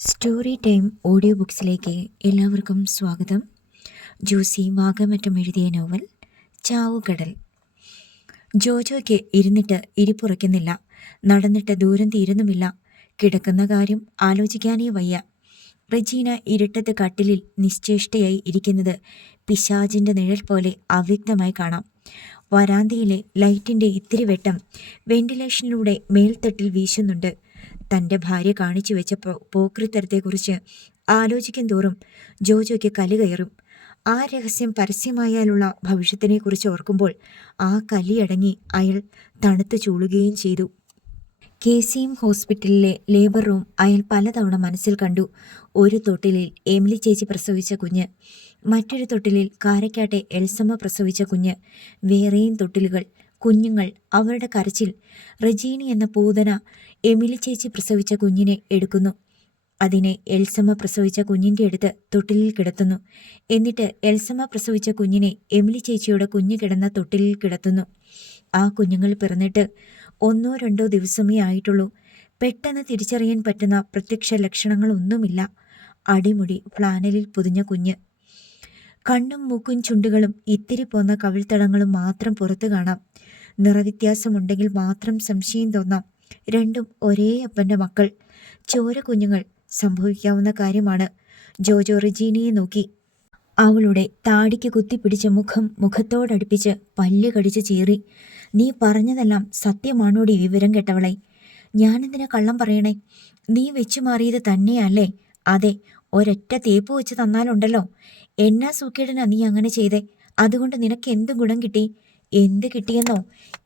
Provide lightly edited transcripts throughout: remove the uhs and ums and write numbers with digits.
Story time audio ബുക്സിലേക്ക് എല്ലാവർക്കും സ്വാഗതം. ജോസി വാഗമറ്റം എഴുതിയ നോവൽ ചാവുകടൽ. ജോജോയ്ക്ക് ഇരുന്നിട്ട് ഇരിപ്പുറയ്ക്കുന്നില്ല, നടന്നിട്ട് ദൂരം തീരുന്നുമില്ല. കിടക്കുന്ന കാര്യം ആലോചിക്കാനേ വയ്യ. റെജീന ഇരുട്ടത്ത് കട്ടിലിൽ നിശ്ചേഷ്ടയായി ഇരിക്കുന്നത് പിശാചിൻ്റെ നിഴൽ പോലെ അവ്യക്തമായി കാണാം. വരാന്തയിലെ ലൈറ്റിൻ്റെ ഇത്തിരി വെട്ടം വെന്റിലേഷനിലൂടെ മേൽത്തട്ടിൽ വീശുന്നുണ്ട്. തൻ്റെ ഭാര്യ കാണിച്ചു വെച്ച പോക്രിത്തരത്തെക്കുറിച്ച് ആലോചിക്കും തോറും ജോജോയ്ക്ക് കലി കയറും. ആ രഹസ്യം പരസ്യമായാലുള്ള ഭവിഷ്യത്തിനെക്കുറിച്ച് ഓർക്കുമ്പോൾ ആ കലിയടങ്ങി അയാൾ തണുത്തു ചൂളുകയും ചെയ്തു. KCM ഹോസ്പിറ്റലിലെ ലേബർ റൂം അയാൾ പലതവണ മനസ്സിൽ കണ്ടു. ഒരു തൊട്ടിലിൽ എമിലി ചേച്ചി പ്രസവിച്ച കുഞ്ഞ്, മറ്റൊരു തൊട്ടിലിൽ കാരക്കാട്ടെ എൽസമ്മ പ്രസവിച്ച കുഞ്ഞ്, വേറെയും തൊട്ടിലുകൾ, കുഞ്ഞുങ്ങൾ, അവരുടെ കരച്ചിൽ. റെജീനി എന്ന പൂതന എമിലി ചേച്ചി പ്രസവിച്ച കുഞ്ഞിനെ എടുക്കുന്നു. അതിനെ എൽസമ്മ പ്രസവിച്ച കുഞ്ഞിൻ്റെ അടുത്ത് തൊട്ടിലിൽ കിടത്തുന്നു. എന്നിട്ട് എൽസമ്മ പ്രസവിച്ച കുഞ്ഞിനെ എമിലി ചേച്ചിയുടെ കുഞ്ഞ് കിടന്ന തൊട്ടിലിൽ കിടത്തുന്നു. ആ കുഞ്ഞുങ്ങൾ പിറന്നിട്ട് 1-2 ദിവസമേ ആയിട്ടുള്ളൂ. പെട്ടെന്ന് തിരിച്ചറിയാൻ പറ്റുന്ന പ്രത്യക്ഷ ലക്ഷണങ്ങളൊന്നുമില്ല. അടിമുടി ഫ്ലാനലിൽ പൊതിഞ്ഞ കുഞ്ഞ്. കണ്ണും മൂക്കും ചുണ്ടുകളും ഇത്തിരി പോന്ന കവിൾത്തടങ്ങളും മാത്രം പുറത്തു കാണാം. നിറവ്യത്യാസമുണ്ടെങ്കിൽ മാത്രം സംശയം തോന്നാം. രണ്ടും ഒരേ അപ്പൻ്റെ മക്കൾ, ചോര കുഞ്ഞുങ്ങൾ. സംഭവിക്കാവുന്ന കാര്യമാണ്. ജോജോ റെജീനയെ നോക്കി. അവളുടെ താടിക്ക് കുത്തിപ്പിടിച്ച മുഖത്തോടടുപ്പിച്ച് പല്ല് കടിച്ച് ചീറി. നീ പറഞ്ഞതെല്ലാം സത്യമാണോടി വിവരം കെട്ടവളെ? ഞാനെന്തിനാ കള്ളം പറയണേ? നീ വെച്ചു മാറിയത് തന്നെയല്ലേ? അതെ, ഒരൊറ്റ തേപ്പ് വെച്ച് തന്നാലുണ്ടല്ലോ. എന്നാ സൂക്കേടനാ നീ അങ്ങനെ ചെയ്തേ? അതുകൊണ്ട് നിനക്ക് എന്ത് ഗുണം കിട്ടി? എന്ത് കിട്ടിയെന്നോ?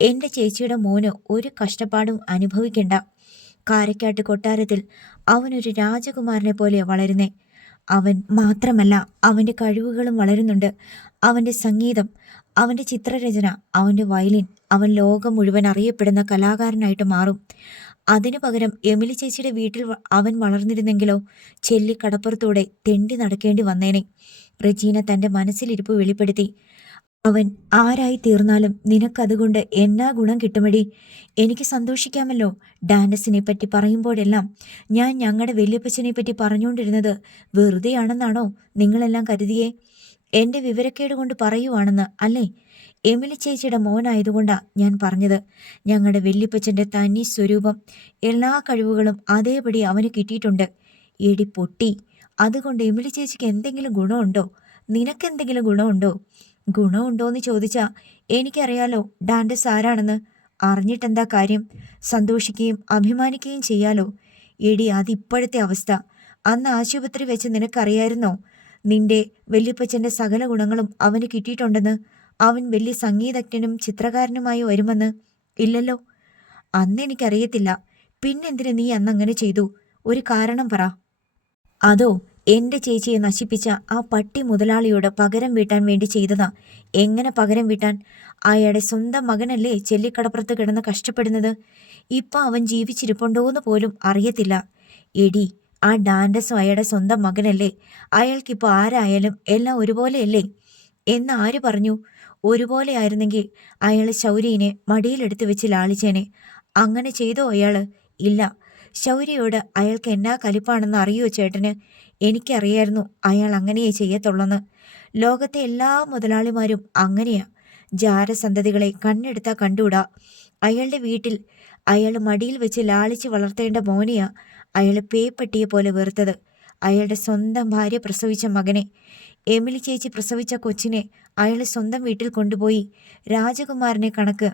എൻ്റെ ചേച്ചിയുടെ മോന് ഒരു കഷ്ടപ്പാടും അനുഭവിക്കണ്ട. കാരക്കാട്ട് കൊട്ടാരത്തിൽ അവനൊരു രാജകുമാരനെ പോലെ വളരുന്നേ. അവൻ മാത്രമല്ല, അവൻ്റെ കഴിവുകളും വളരുന്നുണ്ട്. അവൻ്റെ സംഗീതം, അവൻ്റെ ചിത്രരചന, അവൻ്റെ വയലിൻ. അവൻ ലോകം മുഴുവൻ അറിയപ്പെടുന്ന കലാകാരനായിട്ട് മാറും. അതിനു പകരം എമിലി ചേച്ചിയുടെ വീട്ടിൽ അവൻ വളർന്നിരുന്നെങ്കിലോ, ചെല്ലിക്കടപ്പുറത്തൂടെ തെണ്ടി നടക്കേണ്ടി വന്നേനെ. റെജീന തൻ്റെ മനസ്സിലിരിപ്പ് വെളിപ്പെടുത്തി. അവൻ ആരായി തീർന്നാലും നിനക്കതുകൊണ്ട് എന്നാ ഗുണം കിട്ടുമടി? എനിക്ക് സന്തോഷിക്കാമല്ലോ. ഡാൻഡസിനെ പറ്റി പറയുമ്പോഴെല്ലാം ഞാൻ ഞങ്ങളുടെ വല്യപ്പച്ചനെ പറ്റി പറഞ്ഞുകൊണ്ടിരുന്നത് വെറുതെയാണെന്നാണോ നിങ്ങളെല്ലാം കരുതിയേ? എൻ്റെ വിവരക്കേട് കൊണ്ട് പറയുവാണെന്ന് അല്ലേ? എമിലി ചേച്ചിയുടെ മോനായതുകൊണ്ടാ ഞാൻ പറഞ്ഞത്. ഞങ്ങളുടെ വല്യപ്പച്ചൻ്റെ തനി സ്വരൂപം, എല്ലാ കഴിവുകളും അതേപടി അവന് കിട്ടിയിട്ടുണ്ട്. എടി പൊട്ടി, അതുകൊണ്ട് എമിലി ചേച്ചിക്ക് എന്തെങ്കിലും ഗുണമുണ്ടോ? നിനക്കെന്തെങ്കിലും ഗുണമുണ്ടോ? ഗുണമുണ്ടോയെന്ന് ചോദിച്ചാൽ എനിക്കറിയാലോ ഡാൻഡസ് ആരാണെന്ന്. അറിഞ്ഞിട്ടെന്താ കാര്യം? സന്തോഷിക്കുകയും അഭിമാനിക്കുകയും ചെയ്യാലോ. എടി, അതിപ്പോഴത്തെ അവസ്ഥ. അന്ന് ആശുപത്രി വെച്ച് നിനക്കറിയായിരുന്നോ നിന്റെ വല്യപ്പച്ചൻ്റെ സകല ഗുണങ്ങളും അവന് കിട്ടിയിട്ടുണ്ടെന്ന്? അവൻ വലിയ സംഗീതജ്ഞനും ചിത്രകാരനുമായി വരുമെന്ന്? ഇല്ലല്ലോ. അന്ന് എനിക്കറിയത്തില്ല. പിന്നെന്തിനു നീ അന്നങ്ങനെ ചെയ്തു? ഒരു കാരണം പറ. അതോ എൻ്റെ ചേച്ചിയെ നശിപ്പിച്ച ആ പട്ടി മുതലാളിയോട് പകരം വീട്ടാൻ വേണ്ടി ചെയ്തതാ. എങ്ങനെ പകരം വീട്ടാൻ? അയാളുടെ സ്വന്തം മകനല്ലേ ചെല്ലിക്കടപ്പുറത്ത് കിടന്ന് കഷ്ടപ്പെടുന്നത്. ഇപ്പം അവൻ ജീവിച്ചിരിപ്പുണ്ടോയെന്ന് പോലും അറിയത്തില്ല. എടി, ആ ഡാൻഡസും അയാളുടെ സ്വന്തം മകനല്ലേ. അയാൾക്കിപ്പോൾ ആരായാലും എല്ലാം ഒരുപോലെയല്ലേ? എന്ന് ആര് പറഞ്ഞു? ഒരുപോലെ ആയിരുന്നെങ്കിൽ അയാൾ ശൗര്യനെ മടിയിലെടുത്ത് വെച്ച് ലാളിച്ചേനെ. അങ്ങനെ ചെയ്തോ അയാൾ? ഇല്ല. ശൗര്യയോട് അയാൾക്ക് എന്നാ കലിപ്പാണെന്ന് അറിയോ ചേട്ടന്? എനിക്കറിയായിരുന്നു അയാൾ അങ്ങനെയേ ചെയ്യത്തുള്ളെന്ന്. ലോകത്തെ എല്ലാ മുതലാളിമാരും അങ്ങനെയാ. ജാരസന്തതികളെ കണ്ണെടുത്താൽ കണ്ടുകൂടാ. അയാളുടെ വീട്ടിൽ അയാൾ മടിയിൽ വെച്ച് ലാളിച്ച് വളർത്തേണ്ട മോനെയാ അയാൾ പേപ്പട്ടിയെ പോലെ വെറുത്തത്. അയാളുടെ സ്വന്തം ഭാര്യ പ്രസവിച്ച മകനെ, എമിലി ചേച്ചി പ്രസവിച്ച കൊച്ചിനെ അയാൾ സ്വന്തം വീട്ടിൽ കൊണ്ടുപോയി രാജകുമാരനെ കണക്ക്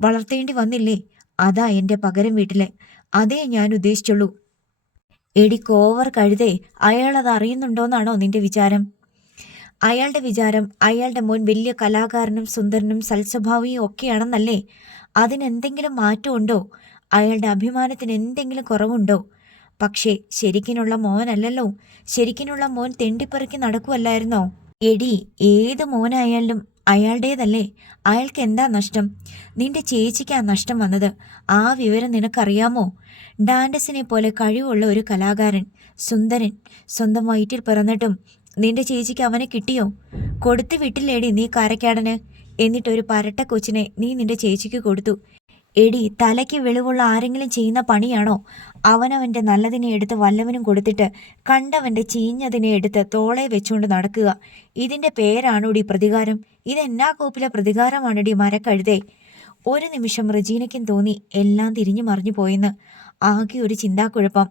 വളർത്തേണ്ടി വന്നില്ലേ? അതാ എൻ്റെ പകരം വീട്ടിലെ. അതേ ഞാൻ ഉദ്ദേശിച്ചുള്ളൂ. എടി കോവർ കഴുതേ, അയാളത് അറിയുന്നുണ്ടോന്നാണോ നിന്റെ വിചാരം? അയാളുടെ വിചാരം അയാളുടെ മോൻ വലിയ കലാകാരനും സുന്ദരനും സൽസ്വഭാവിയും ഒക്കെയാണെന്നല്ലേ? അതിനെന്തെങ്കിലും മാറ്റമുണ്ടോ? അയാളുടെ അഭിമാനത്തിന് എന്തെങ്കിലും കുറവുണ്ടോ? പക്ഷേ ശരിക്കിനുള്ള മോനല്ലല്ലോ. ശരിക്കിനുള്ള മോൻ തെണ്ടിപ്പറിക്ക് നടക്കുവല്ലായിരുന്നോ? എടി, ഏത് മോനായാലും അയാളുടേതല്ലേ. അയാൾക്ക് എന്താ നഷ്ടം? നിന്റെ ചേച്ചിക്കാ നഷ്ടം വന്നത്. ആ വിവരം നിനക്കറിയാമോ? ഡാൻഡസിനെ പോലെ കഴിവുള്ള ഒരു കലാകാരൻ, സുന്ദരൻ, സ്വന്തം വയറ്റിൽ പിറന്നിട്ടും നിന്റെ ചേച്ചിക്ക് അവനെ കിട്ടിയോ? കൊടുത്തു വിട്ടില്ലേടി നീ കാരക്കാടന്? എന്നിട്ടൊരു പരട്ട കൊച്ചിനെ നീ നിന്റെ ചേച്ചിക്ക് കൊടുത്തു. എടി, തലയ്ക്ക് വെളിവുള്ള ആരെങ്കിലും ചെയ്യുന്ന പണിയാണോ അവനവൻ്റെ നല്ലതിനെ എടുത്ത് വല്ലവനും കൊടുത്തിട്ട് കണ്ടവൻ്റെ ചീഞ്ഞതിനെ എടുത്ത് തോളെ വെച്ചുകൊണ്ട് നടക്കുക? ഇതിൻ്റെ പേരാണോടി പ്രതികാരം? ഇതെന്നാ കോപ്പിലെ പ്രതികാരമാണടി മരക്കഴുതേ? ഒരു നിമിഷം റെജീനയ്ക്കും തോന്നി എല്ലാം തിരിഞ്ഞു മറിഞ്ഞു പോയെന്ന്. ആകെ ഒരു ചിന്താക്കുഴപ്പം.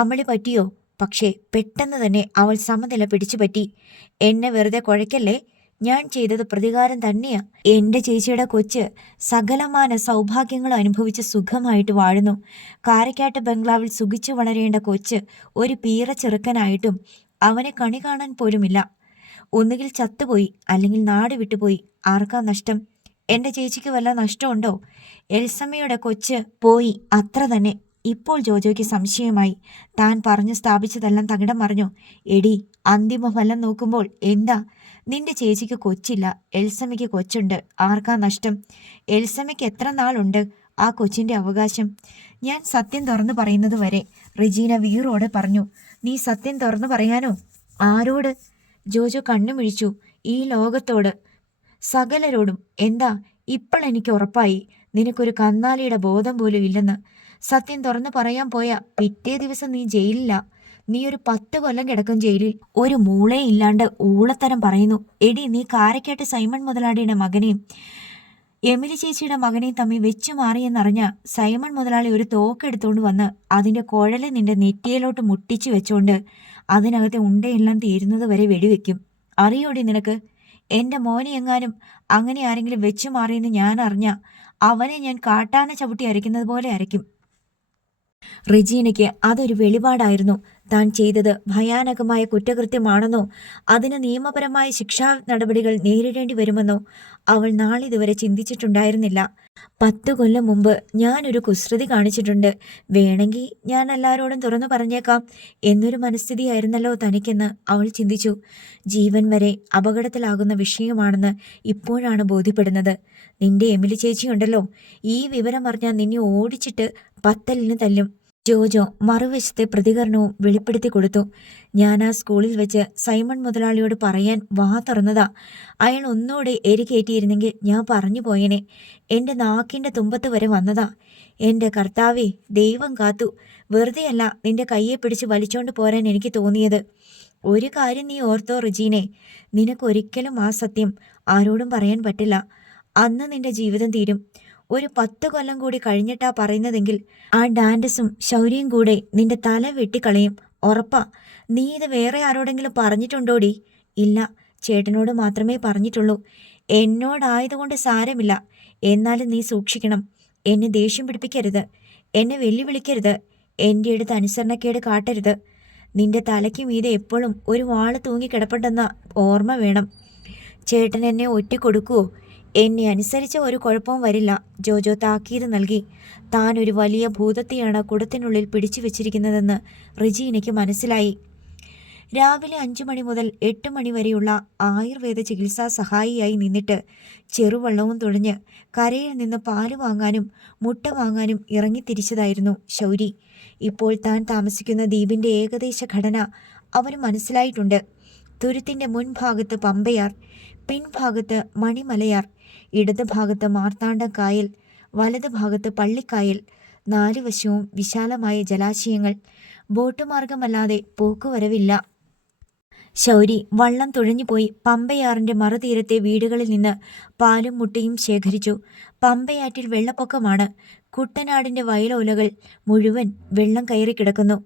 അമളി പറ്റിയോ? പക്ഷേ പെട്ടെന്ന് തന്നെ അവൾ സമനില പിടിച്ചു പറ്റി. എന്നെ വെറുതെ കുഴയ്ക്കല്ലേ, ഞാൻ ചെയ്തത് പ്രതികാരം തന്നെയാ. എൻ്റെ ചേച്ചിയുടെ കൊച്ച് സകലമാന സൗഭാഗ്യങ്ങൾ അനുഭവിച്ച് സുഖമായിട്ട് വാഴുന്നു. കാരക്കാട്ട് ബംഗ്ലാവിൽ സുഖിച്ചു വളരേണ്ട കൊച്ച് ഒരു പീറ ചെറുക്കനായിട്ടും അവനെ കണി കാണാൻ പോലുമില്ല. ഒന്നുകിൽ ചത്തുപോയി, അല്ലെങ്കിൽ നാട് വിട്ടുപോയി. ആർക്കാ നഷ്ടം? എൻ്റെ ചേച്ചിക്ക് വല്ല നഷ്ടമുണ്ടോ? എൽസമ്മയുടെ കൊച്ച് പോയി, അത്ര തന്നെ. ഇപ്പോൾ ജോജോയ്ക്ക് സംശയമായി. താൻ പറഞ്ഞു സ്ഥാപിച്ചതെല്ലാം തകിടം മറിഞ്ഞു. എടി, അന്തിമ ഫലം നോക്കുമ്പോൾ എന്താ? നിന്റെ ചേച്ചിക്ക് കൊച്ചില്ല, എൽസമ്മയ്ക്ക് കൊച്ചുണ്ട്. ആർക്കാ നഷ്ടം? എൽസമ്മയ്ക്ക് എത്ര നാളുണ്ട് ആ കൊച്ചിൻ്റെ അവകാശം? ഞാൻ സത്യം തുറന്നു പറയുന്നത് വരെ, റെജീന വീറോടെ പറഞ്ഞു. നീ സത്യം തുറന്നു പറയാനോ? ആരോട്? ജോജോ കണ്ണുമിഴിച്ചു. ഈ ലോകത്തോട്, സകലരോടും. എന്താ? ഇപ്പോൾ എനിക്ക് ഉറപ്പായി നിനക്കൊരു കന്നാലിയുടെ ബോധം പോലും ഇല്ലെന്ന്. സത്യം തുറന്നു പറയാൻ പോയാ പിറ്റേ ദിവസം നീ ജയിലില്ല. നീ ഒരു 10 കൊല്ലം കിടക്കും ജയിലിൽ. ഒരു മൂളേ ഇല്ലാണ്ട് ഊളത്തരം പറയുന്നു. എടി, നീ കാരക്കാട്ട് സൈമൺ മുതലാളിയുടെ മകനെയും എമിലി ചേച്ചിയുടെ മകനെയും തമ്മിൽ വെച്ചു മാറിയെന്നറിഞ്ഞ സൈമൺ മുതലാളി ഒരു തോക്കെടുത്തോണ്ട് വന്ന് അതിൻ്റെ കുഴല് നിന്റെ നെറ്റിയിലോട്ട് മുട്ടിച്ചു വെച്ചോണ്ട് അതിനകത്തെ ഉണ്ടയെല്ലാം തീരുന്നത് വരെ വെടിവെക്കും. അറിയോടി നിനക്ക്? എൻ്റെ മോനെ എങ്ങാനും അങ്ങനെ ആരെങ്കിലും വെച്ചു മാറിയെന്ന് ഞാൻ അറിഞ്ഞ അവനെ ഞാൻ കാട്ടാന ചവിട്ടി അരയ്ക്കുന്നത് പോലെ അരയ്ക്കും. റെജീനയ്ക്ക് അതൊരു വെളിപാടായിരുന്നു. താൻ ചെയ്തത് ഭയാനകമായ കുറ്റകൃത്യമാണെന്നോ അതിന് നിയമപരമായ ശിക്ഷാ നടപടികൾ നേരിടേണ്ടി വരുമെന്നോ അവൾ നാളിതുവരെ ചിന്തിച്ചിട്ടുണ്ടായിരുന്നില്ല. 10 കൊല്ലം മുമ്പ് ഞാനൊരു കുസൃതി കാണിച്ചിട്ടുണ്ട്. വേണമെങ്കിൽ ഞാൻ എല്ലാവരോടും തുറന്നു പറഞ്ഞേക്കാം എന്നൊരു മനസ്ഥിതിയായിരുന്നല്ലോ തനിക്കെന്ന് അവൾ ചിന്തിച്ചു. ജീവൻ വരെ അപകടത്തിലാകുന്ന വിഷയമാണെന്ന് ഇപ്പോഴാണ് ബോധ്യപ്പെടുന്നത്. നിന്റെ എമിലി ചേച്ചിയുണ്ടല്ലോ, ഈ വിവരം അറിഞ്ഞാൽ നിന്നെ ഓടിച്ചിട്ട് 10 തല്ലും. ജോജോ മറുവശത്തെ പ്രതികരണവും വെളിപ്പെടുത്തി കൊടുത്തു. ഞാൻ ആ സ്കൂളിൽ വെച്ച് സൈമൺ മുതലാളിയോട് പറയാൻ വാ തുറന്നതാ. അയാൾ ഒന്നുകൂടെ എരികേറ്റിയിരുന്നെങ്കിൽ ഞാൻ പറഞ്ഞു പോയനെ. എൻ്റെ നാക്കിൻ്റെ തുമ്പത്ത് വരെ വന്നതാ. എൻ്റെ കർത്താവേ, ദൈവം കാത്തു. വെറുതെയല്ല നിന്റെ കയ്യെ പിടിച്ച് വലിച്ചോണ്ട് പോരാൻ എനിക്ക് തോന്നിയത്. ഒരു കാര്യം നീ ഓർത്തോ റെജീനെ, നിനക്കൊരിക്കലും ആ സത്യം ആരോടും പറയാൻ പറ്റില്ല. അന്ന് നിന്റെ ജീവിതം തീരും. ഒരു 10 കൊല്ലം കൂടി കഴിഞ്ഞിട്ടാ പറയുന്നതെങ്കിൽ ആ ഡാൻഡസും ശൗര്യയും കൂടെ നിന്റെ തല വെട്ടിക്കളയും. ഉറപ്പാ. നീ ഇത് വേറെ ആരോടെങ്കിലും പറഞ്ഞിട്ടുണ്ടോടി? ഇല്ല, ചേട്ടനോട് മാത്രമേ പറഞ്ഞിട്ടുള്ളൂ. എന്നോടായതുകൊണ്ട് സാരമില്ല. എന്നാലും നീ സൂക്ഷിക്കണം. എന്നെ ദേഷ്യം പിടിപ്പിക്കരുത്, എന്നെ വെല്ലുവിളിക്കരുത്, എൻ്റെ അടുത്ത് അനുസരണക്കേട് കാട്ടരുത്. നിന്റെ തലയ്ക്ക് മീതെ എപ്പോഴും ഒരു വാള് തൂങ്ങിക്കിടപ്പുണ്ടെന്ന ഓർമ്മ വേണം. ചേട്ടൻ എന്നെ ഒറ്റിക്കൊടുക്കുവോ? എന്നെ അനുസരിച്ച ഒരു കുഴപ്പവും വരില്ല. ജോജോ താക്കീത് നൽകി. താൻ ഒരു വലിയ ഭൂതത്തെയാണ് കുടത്തിനുള്ളിൽ പിടിച്ചു വെച്ചിരിക്കുന്നതെന്ന് റെജീനയ്ക്ക് മനസ്സിലായി. രാവിലെ 5 മണി മുതൽ 8 മണി വരെയുള്ള ആയുർവേദ ചികിത്സാ സഹായിയായി നിന്നിട്ട് ചെറുവെള്ളവും തുഴഞ്ഞ് കരയിൽ നിന്ന് പാല് വാങ്ങാനും മുട്ട വാങ്ങാനും ഇറങ്ങിത്തിരിച്ചതായിരുന്നു ശൗരി. ഇപ്പോൾ താൻ താമസിക്കുന്ന ദ്വീപിൻ്റെ ഏകദേശ ഘടന അവന് മനസ്സിലായിട്ടുണ്ട്. തുരുത്തിൻ്റെ മുൻഭാഗത്ത് പമ്പയാർ, പിൻഭാഗത്ത് മണിമലയാർ, ഇടത് ഭാഗത്ത് മാർത്താണ്ഡം കായൽ, വലത് ഭാഗത്ത് പള്ളിക്കായൽ. 4 വശവും വിശാലമായ ജലാശയങ്ങൾ. ബോട്ട് മാർഗമല്ലാതെ പോക്കുവരവില്ല. ശൗരി വള്ളം തുഴഞ്ഞുപോയി പമ്പയാറിൻ്റെ മറുതീരത്തെ വീടുകളിൽ നിന്ന് പാലും മുട്ടയും ശേഖരിച്ചു. പമ്പയാറ്റിൽ വെള്ളപ്പൊക്കമാണ്. കുട്ടനാടിൻ്റെ വയലോലകൾ മുഴുവൻ വെള്ളം കയറിക്കിടക്കുന്നു.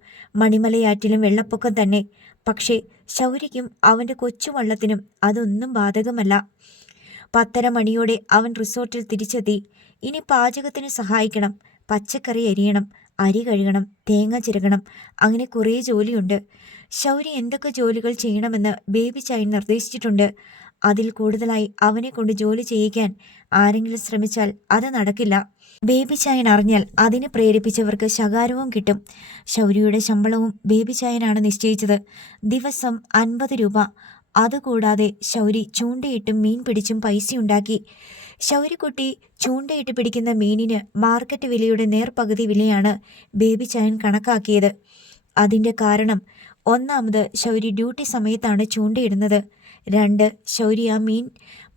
മണിമലയാറ്റിലും വെള്ളപ്പൊക്കം തന്നെ. പക്ഷേ ശൗരിക്കും അവൻ്റെ കൊച്ചുവള്ളത്തിനും അതൊന്നും ബാധകമല്ല. 10:30 മണിയോടെ അവൻ റിസോർട്ടിൽ തിരിച്ചെത്തി. ഇനി പാചകത്തിന് സഹായിക്കണം. പച്ചക്കറി അരിയണം, അരി കഴുകണം, തേങ്ങ ചിരകണം, അങ്ങനെ കുറേ ജോലിയുണ്ട്. ശൗരി എന്തൊക്കെ ജോലികൾ ചെയ്യണമെന്ന് ബേബി ചായൻ നിർദ്ദേശിച്ചിട്ടുണ്ട്. അതിൽ കൂടുതലായി അവനെ കൊണ്ട് ജോലി ചെയ്യിക്കാൻ ആരെങ്കിലും ശ്രമിച്ചാൽ അത് നടക്കില്ല. ബേബി ചായൻ അറിഞ്ഞാൽ അതിനെ പ്രേരിപ്പിച്ചവർക്ക് ശകാരവും കിട്ടും. ശൗര്യയുടെ ശമ്പളവും ബേബി ചായനാണ് നിശ്ചയിച്ചത്. ദിവസം 50 രൂപ. അതുകൂടാതെ ശൗരി ചൂണ്ടയിട്ടും മീൻ പിടിച്ചും പൈസയുണ്ടാക്കി. ശൗരിക്കുട്ടി ചൂണ്ടയിട്ട് പിടിക്കുന്ന മീനിന് മാർക്കറ്റ് വിലയുടെ നേർപകുതി വിലയാണ് ബേബി ചായൻ കണക്കാക്കിയത്. അതിൻ്റെ കാരണം, ഒന്നാമത് ശൗരി ഡ്യൂട്ടി സമയത്താണ് ചൂണ്ടയിടുന്നത്. 2, ശൗരി ആ മീൻ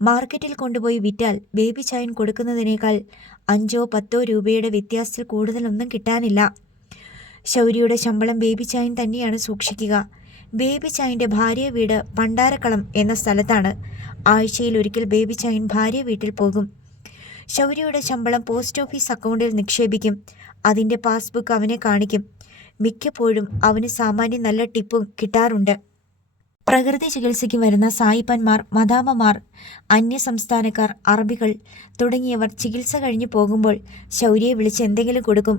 മാർക്കറ്റിൽ കൊണ്ടുപോയി വിറ്റാൽ ബേബി ചായൻ കൊടുക്കുന്നതിനേക്കാൾ 5-10 രൂപയുടെ വ്യത്യാസത്തിൽ കൂടുതലൊന്നും കിട്ടാനില്ല. ശൗര്യയുടെ ശമ്പളം ബേബി ചായൻ തന്നെയാണ് സൂക്ഷിക്കുക. ബേബി ചായൻ്റെ ഭാര്യ വീട് പണ്ടാരക്കളം എന്ന സ്ഥലത്താണ്. ആഴ്ചയിൽ ഒരിക്കൽ ബേബി ചായൻ ഭാര്യ വീട്ടിൽ പോകും. ശൗര്യയുടെ ശമ്പളം പോസ്റ്റ് ഓഫീസ് അക്കൗണ്ടിൽ നിക്ഷേപിക്കും. അതിൻ്റെ പാസ്ബുക്ക് അവനെ കാണിക്കും. മിക്കപ്പോഴും അവന് സാമാന്യം നല്ല ടിപ്പും കിട്ടാറുണ്ട്. പ്രകൃതി ചികിത്സയ്ക്ക് വരുന്ന സായിപ്പന്മാർ, മദാമ്മമാർ, അന്യസംസ്ഥാനക്കാർ, അറബികൾ തുടങ്ങിയവർ ചികിത്സ കഴിഞ്ഞു പോകുമ്പോൾ ശൗര്യയെ വിളിച്ച് എന്തെങ്കിലും കൊടുക്കും.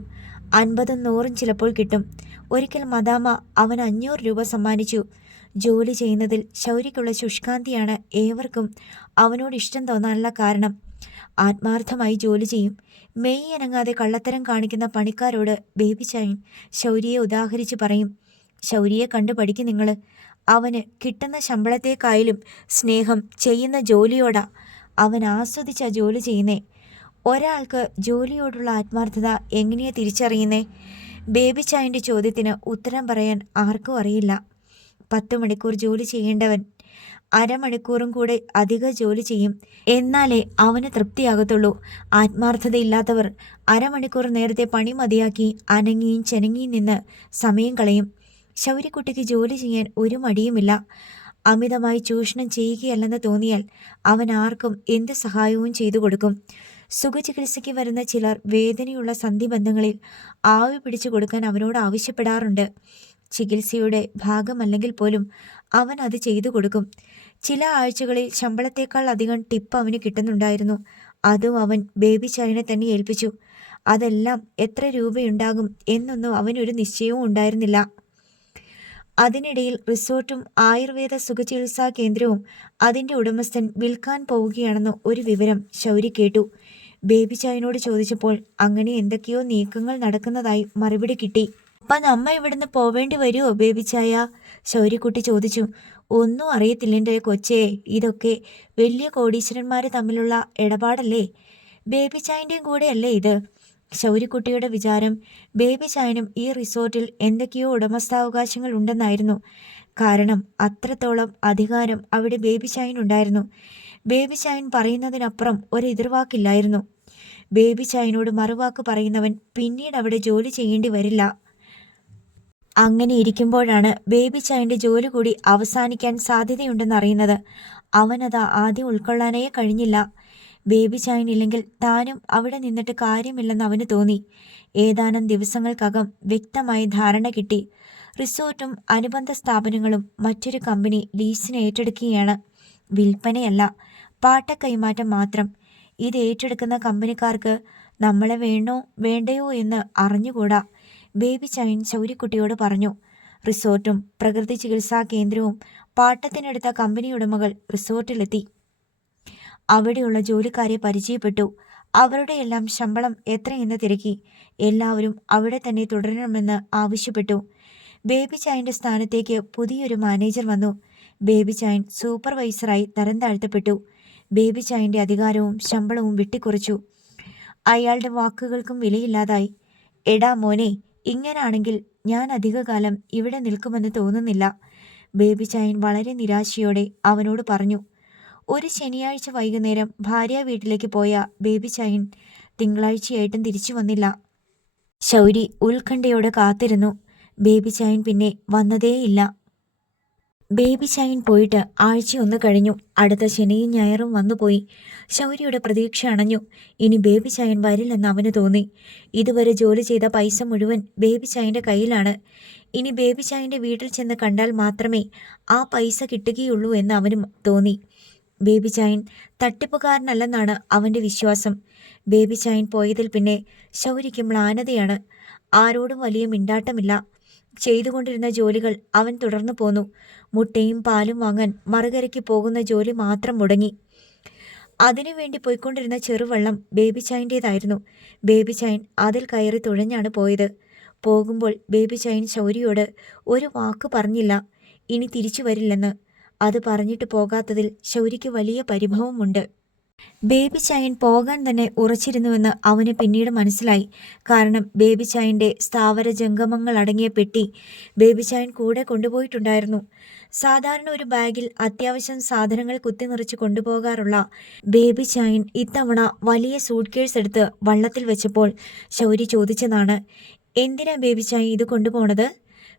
50-100 ചിലപ്പോൾ കിട്ടും. ഒരിക്കൽ മദാമ്മ അവന് 500 രൂപ സമ്മാനിച്ചു. ജോലി ചെയ്യുന്നതിൽ ശൗര്യയ്ക്കുള്ള ശുഷ്കാന്തിയാണ് ഏവർക്കും അവനോട് ഇഷ്ടം തോന്നാനുള്ള കാരണം. ആത്മാർത്ഥമായി ജോലി ചെയ്യും. മെയ് അനങ്ങാതെ കള്ളത്തരം കാണിക്കുന്ന പണിക്കാരോട് ബേബി ചായൻ ശൗര്യയെ ഉദാഹരിച്ച് പറയും. ശൗര്യയെ കണ്ടു പഠിക്കും നിങ്ങൾ. അവന് കിട്ടുന്ന ശമ്പളത്തേക്കായാലും സ്നേഹം ചെയ്യുന്ന ജോലിയോടാ. അവൻ ആസ്വദിച്ചാ ജോലി ചെയ്യുന്നേ. ഒരാൾക്ക് ജോലിയോടുള്ള ആത്മാർത്ഥത എങ്ങനെയാ തിരിച്ചറിയുന്നേ? ബേബി ചായൻ്റെ ചോദ്യത്തിന് ഉത്തരം പറയാൻ ആർക്കും അറിയില്ല. 10 മണിക്കൂർ ജോലി ചെയ്യേണ്ടവൻ അരമണിക്കൂറും കൂടെ അധിക ജോലി ചെയ്യും. എന്നാലേ അവന് തൃപ്തിയാകത്തുള്ളൂ. ആത്മാർത്ഥതയില്ലാത്തവർ അരമണിക്കൂർ നേരത്തെ പണി മതിയാക്കി അനങ്ങിയും ചെനങ്ങിയും നിന്ന് സമയം കളയും. ശൗര്യക്കുട്ടിക്ക് ജോലി ചെയ്യാൻ ഒരു മടിയുമില്ല. അമിതമായി ചൂഷണം ചെയ്യുകയല്ലെന്ന് തോന്നിയാൽ അവൻ ആർക്കും എന്ത് സഹായവും ചെയ്തു കൊടുക്കും. സുഖചികിത്സയ്ക്ക് വരുന്ന ചിലർ വേദനയുള്ള സന്ധിബന്ധങ്ങളിൽ ആവി പിടിച്ചു കൊടുക്കാൻ അവനോട് ആവശ്യപ്പെടാറുണ്ട്. ചികിത്സയുടെ ഭാഗമല്ലെങ്കിൽ പോലും അവൻ അത് ചെയ്തു കൊടുക്കും. ചില ആഴ്ചകളിൽ ശമ്പളത്തേക്കാൾ അധികം ടിപ്പ് അവന് കിട്ടുന്നുണ്ടായിരുന്നു. അതും അവൻ ബേബി ചായനെ തന്നെ ഏൽപ്പിച്ചു. അതെല്ലാം എത്ര രൂപയുണ്ടാകും എന്നൊന്നും അവനൊരു നിശ്ചയവും ഉണ്ടായിരുന്നില്ല. അതിനിടയിൽ റിസോർട്ടും ആയുർവേദ സുഖചികിത്സാ കേന്ദ്രവും അതിൻ്റെ ഉടമസ്ഥൻ വിൽക്കാൻ പോവുകയാണെന്ന് ഒരു വിവരം ശൗര്യ കേട്ടു. ബേബി ചായനോട് ചോദിച്ചപ്പോൾ അങ്ങനെ എന്തൊക്കെയോ നീക്കങ്ങൾ നടക്കുന്നതായി മറുപടി കിട്ടി. അപ്പം നമ്മ ഇവിടുന്ന് പോവേണ്ടി വരുമോ ബേബി ചായ? ശൗര്യക്കുട്ടി ചോദിച്ചു. ഒന്നും അറിയത്തില്ലെൻ്റെ കൊച്ചേ, ഇതൊക്കെ വലിയ കോടീശ്വരന്മാർ തമ്മിലുള്ള ഇടപാടല്ലേ. ബേബി ചായൻ്റെയും കൂടെയല്ലേ ഇത്? ശൗര്യക്കുട്ടിയുടെ വിചാരം ബേബി ചായനും ഈ റിസോർട്ടിൽ എന്തൊക്കെയോ ഉടമസ്ഥാവകാശങ്ങൾ ഉണ്ടെന്നായിരുന്നു. കാരണം അത്രത്തോളം അധികാരം അവിടെ ബേബി ചായനുണ്ടായിരുന്നു. ബേബി ചായൻ പറയുന്നതിനപ്പുറം ഒരു എതിർവാക്കില്ലായിരുന്നു. ബേബി ചായനോട് മറുവാക്ക് പറയുന്നവൻ പിന്നീട് അവിടെ ജോലി ചെയ്യേണ്ടി വരില്ല. അങ്ങനെ ഇരിക്കുമ്പോഴാണ് ബേബി ചായൻ്റെ ജോലി കൂടി അവസാനിക്കാൻ സാധ്യതയുണ്ടെന്നറിയുന്നത്. അവനത് ആദ്യം ഉൾക്കൊള്ളാനേ കഴിഞ്ഞില്ല. ബേബി ചായനില്ലെങ്കിൽ താനും അവിടെ നിന്നിട്ട് കാര്യമില്ലെന്ന് അവന് തോന്നി. ഏതാനും ദിവസങ്ങൾക്കകം വ്യക്തമായ ധാരണ കിട്ടി. റിസോർട്ടും അനുബന്ധ സ്ഥാപനങ്ങളും മറ്റൊരു കമ്പനി ലീസിന് ഏറ്റെടുക്കുകയാണ്. വിൽപ്പനയല്ല, പാട്ട കൈമാറ്റം മാത്രം. ഇത് ഏറ്റെടുക്കുന്ന കമ്പനിക്കാർക്ക് നമ്മളെ വേണോ വേണ്ടയോ എന്ന് അറിഞ്ഞുകൂടാ. ബേബി ചായൻ ശൗര്യക്കുട്ടിയോട് പറഞ്ഞു. റിസോർട്ടും പ്രകൃതി ചികിത്സാ കേന്ദ്രവും പാട്ടത്തിനെടുത്ത കമ്പനി ഉടമകൾ റിസോർട്ടിലെത്തി. അവിടെയുള്ള ജോലിക്കാരെ പരിചയപ്പെട്ടു. അവരുടെ എല്ലാം ശമ്പളം എത്രയെന്ന് തിരക്കി. എല്ലാവരും അവിടെ തന്നെ തുടരണമെന്ന് ആവശ്യപ്പെട്ടു. ബേബി ചായൻ്റെ സ്ഥാനത്തേക്ക് പുതിയൊരു മാനേജർ വന്നു. ബേബി ചായൻ സൂപ്പർവൈസറായി തരം താഴ്ത്തപ്പെട്ടു. ബേബി ചായൻ്റെ അധികാരവും ശമ്പളവും വെട്ടിക്കുറച്ചു. അയാളുടെ വാക്കുകൾക്കും വിലയില്ലാതായി. എടാ മോനെ, ഇങ്ങനാണെങ്കിൽ ഞാൻ അധികകാലം ഇവിടെ നിൽക്കുമെന്ന് തോന്നുന്നില്ല. ബേബി ചായൻ വളരെ നിരാശയോടെ അവനോട് പറഞ്ഞു. ഒരു ശനിയാഴ്ച വൈകുന്നേരം ഭാര്യ വീട്ടിലേക്ക് പോയ ബേബി ചായൻ തിങ്കളാഴ്ചയായിട്ടും തിരിച്ചു വന്നില്ല. ശൗരി ഉത്കണ്ഠയോടെ കാത്തിരുന്നു. ബേബി ചായൻ പിന്നെ വന്നതേയില്ല. ബേബി ചായൻ പോയിട്ട് ആഴ്ചയൊന്ന് കഴിഞ്ഞു. അടുത്ത ശനിയും ഞായറും വന്നുപോയി. ശൗര്യയുടെ പ്രതീക്ഷ അണഞ്ഞു. ഇനി ബേബി ചായൻ വരില്ലെന്ന് അവന് തോന്നി. ഇതുവരെ ജോലി ചെയ്ത പൈസ മുഴുവൻ ബേബി ചായൻ്റെ കയ്യിലാണ്. ഇനി ബേബി ചായൻ്റെ വീട്ടിൽ ചെന്ന് കണ്ടാൽ മാത്രമേ ആ പൈസ കിട്ടുകയുള്ളൂ എന്ന് അവന് തോന്നി. ബേബി ചായൻ തട്ടിപ്പുകാരനല്ലെന്നാണ് അവൻ്റെ വിശ്വാസം. ബേബി ചായൻ പോയതിൽ പിന്നെ ശൗര്യയ്ക്ക് മ്ലാനതയാണ്. ആരോടും വലിയ മിണ്ടാട്ടമില്ല. ചെയ്തുകൊണ്ടിരുന്ന ജോലികൾ അവൻ തുടർന്നു പോന്നു. മുട്ടയും പാലും വാങ്ങാൻ മറുകരയ്ക്ക് പോകുന്ന ജോലി മാത്രം മുടങ്ങി. അതിനുവേണ്ടി പോയിക്കൊണ്ടിരുന്ന ചെറുവള്ളം ബേബി ചായൻ്റേതായിരുന്നു. ബേബി ചായൻ അതിൽ കയറി തുഴഞ്ഞാണ് പോയത്. പോകുമ്പോൾ ബേബി ചായൻ ശൗര്യയോട് ഒരു വാക്ക് പറഞ്ഞില്ല, ഇനി തിരിച്ചു വരില്ലെന്ന്. അത് പറഞ്ഞിട്ട് പോകാത്തതിൽ ശൗര്യയ്ക്ക് വലിയ പരിഭവമുണ്ട്. ബേബി ചായൻ പോകാൻ തന്നെ ഉറച്ചിരുന്നുവെന്ന് അവന് പിന്നീട് മനസ്സിലായി. കാരണം ബേബി ചായൻ്റെ സ്ഥാവര ജംഗമങ്ങൾ അടങ്ങിയ പെട്ടി ബേബി ചായൻ കൂടെ കൊണ്ടുപോയിട്ടുണ്ടായിരുന്നു. സാധാരണ ഒരു ബാഗിൽ അത്യാവശ്യം സാധനങ്ങൾ കുത്തിനിറച്ച് കൊണ്ടുപോകാറുള്ള ബേബി ചായൻ ഇത്തവണ വലിയ സൂട്ട് കേസ് എടുത്ത് വള്ളത്തിൽ വെച്ചപ്പോൾ ശൗരി ചോദിച്ചതാണ്, എന്തിനാ ബേബി ചായൻ ഇത് കൊണ്ടുപോണത്?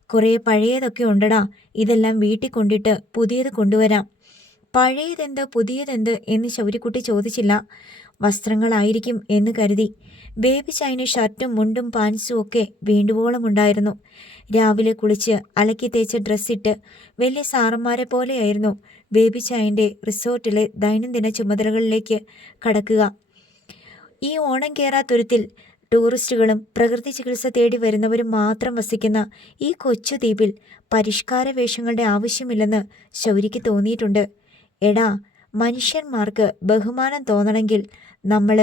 കുറേ പഴയതൊക്കെ ഉണ്ടടാ, ഇതെല്ലാം വീട്ടിൽ കൊണ്ടിട്ട് പുതിയത് കൊണ്ടുവരാം. പഴയതെന്ത് പുതിയതെന്ത് എന്ന് ശൗരിക്കുട്ടി ചോദിച്ചില്ല. വസ്ത്രങ്ങളായിരിക്കും എന്ന് കരുതി. ബേബി ചായന് ഷർട്ടും മുണ്ടും പാൻസും ഒക്കെ വേണ്ടുവോളം ഉണ്ടായിരുന്നു. രാവിലെ കുളിച്ച് അലക്കി തേച്ച് ഡ്രസ്സിട്ട് വലിയ സാറന്മാരെ പോലെയായിരുന്നു ബേബി ചായൻ്റെ റിസോർട്ടിലെ ദൈനംദിന ചുമതലകളിലേക്ക് കടക്കുക. ഈ ഓണം കേറാത്തുരുത്തിൽ ടൂറിസ്റ്റുകളും പ്രകൃതി ചികിത്സ തേടി വരുന്നവരും മാത്രം വസിക്കുന്ന ഈ കൊച്ചു ദ്വീപിൽ പരിഷ്കാര വേഷങ്ങളുടെ ആവശ്യമില്ലെന്ന് ശൗരിക്ക് തോന്നിയിട്ടുണ്ട്. എടാ, മനുഷ്യന്മാർക്ക് ബഹുമാനം തോന്നണമെങ്കിൽ നമ്മൾ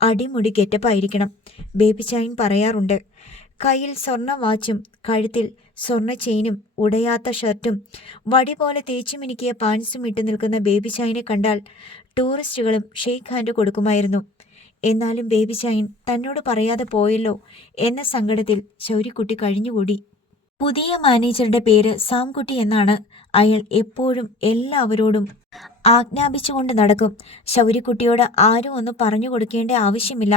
അടിമുടി ഗെറ്റപ്പായിരിക്കണം. ബേബി ചായൻ പറയാറുണ്ട്. കയ്യിൽ സ്വർണ്ണ വാച്ചും കഴുത്തിൽ സ്വർണ്ണ ചെയിനും ഉടയാത്ത ഷർട്ടും വടി പോലെ തേച്ചു മിനുക്കിയ പാൻസും ഇട്ട് നിൽക്കുന്ന ബേബി ചായനെ കണ്ടാൽ ടൂറിസ്റ്റുകളും ഷെയ്ക്ക് ഹാൻഡ് കൊടുക്കുമായിരുന്നു. എന്നാലും ബേബി ചായൻ തന്നോട് പറയാതെ പോയല്ലോ എന്ന സങ്കടത്തിൽ ശൗരിക്കുട്ടി കഴിഞ്ഞുകൂടി. പുതിയ മാനേജറുടെ പേര് സാംകുട്ടി എന്നാണ്. അയാൾ എപ്പോഴും എല്ലാവരോടും ആജ്ഞാപിച്ചുകൊണ്ട് നടക്കും. ശൗരിക്കുട്ടിയോട് ആരും ഒന്നും പറഞ്ഞു കൊടുക്കേണ്ട ആവശ്യമില്ല.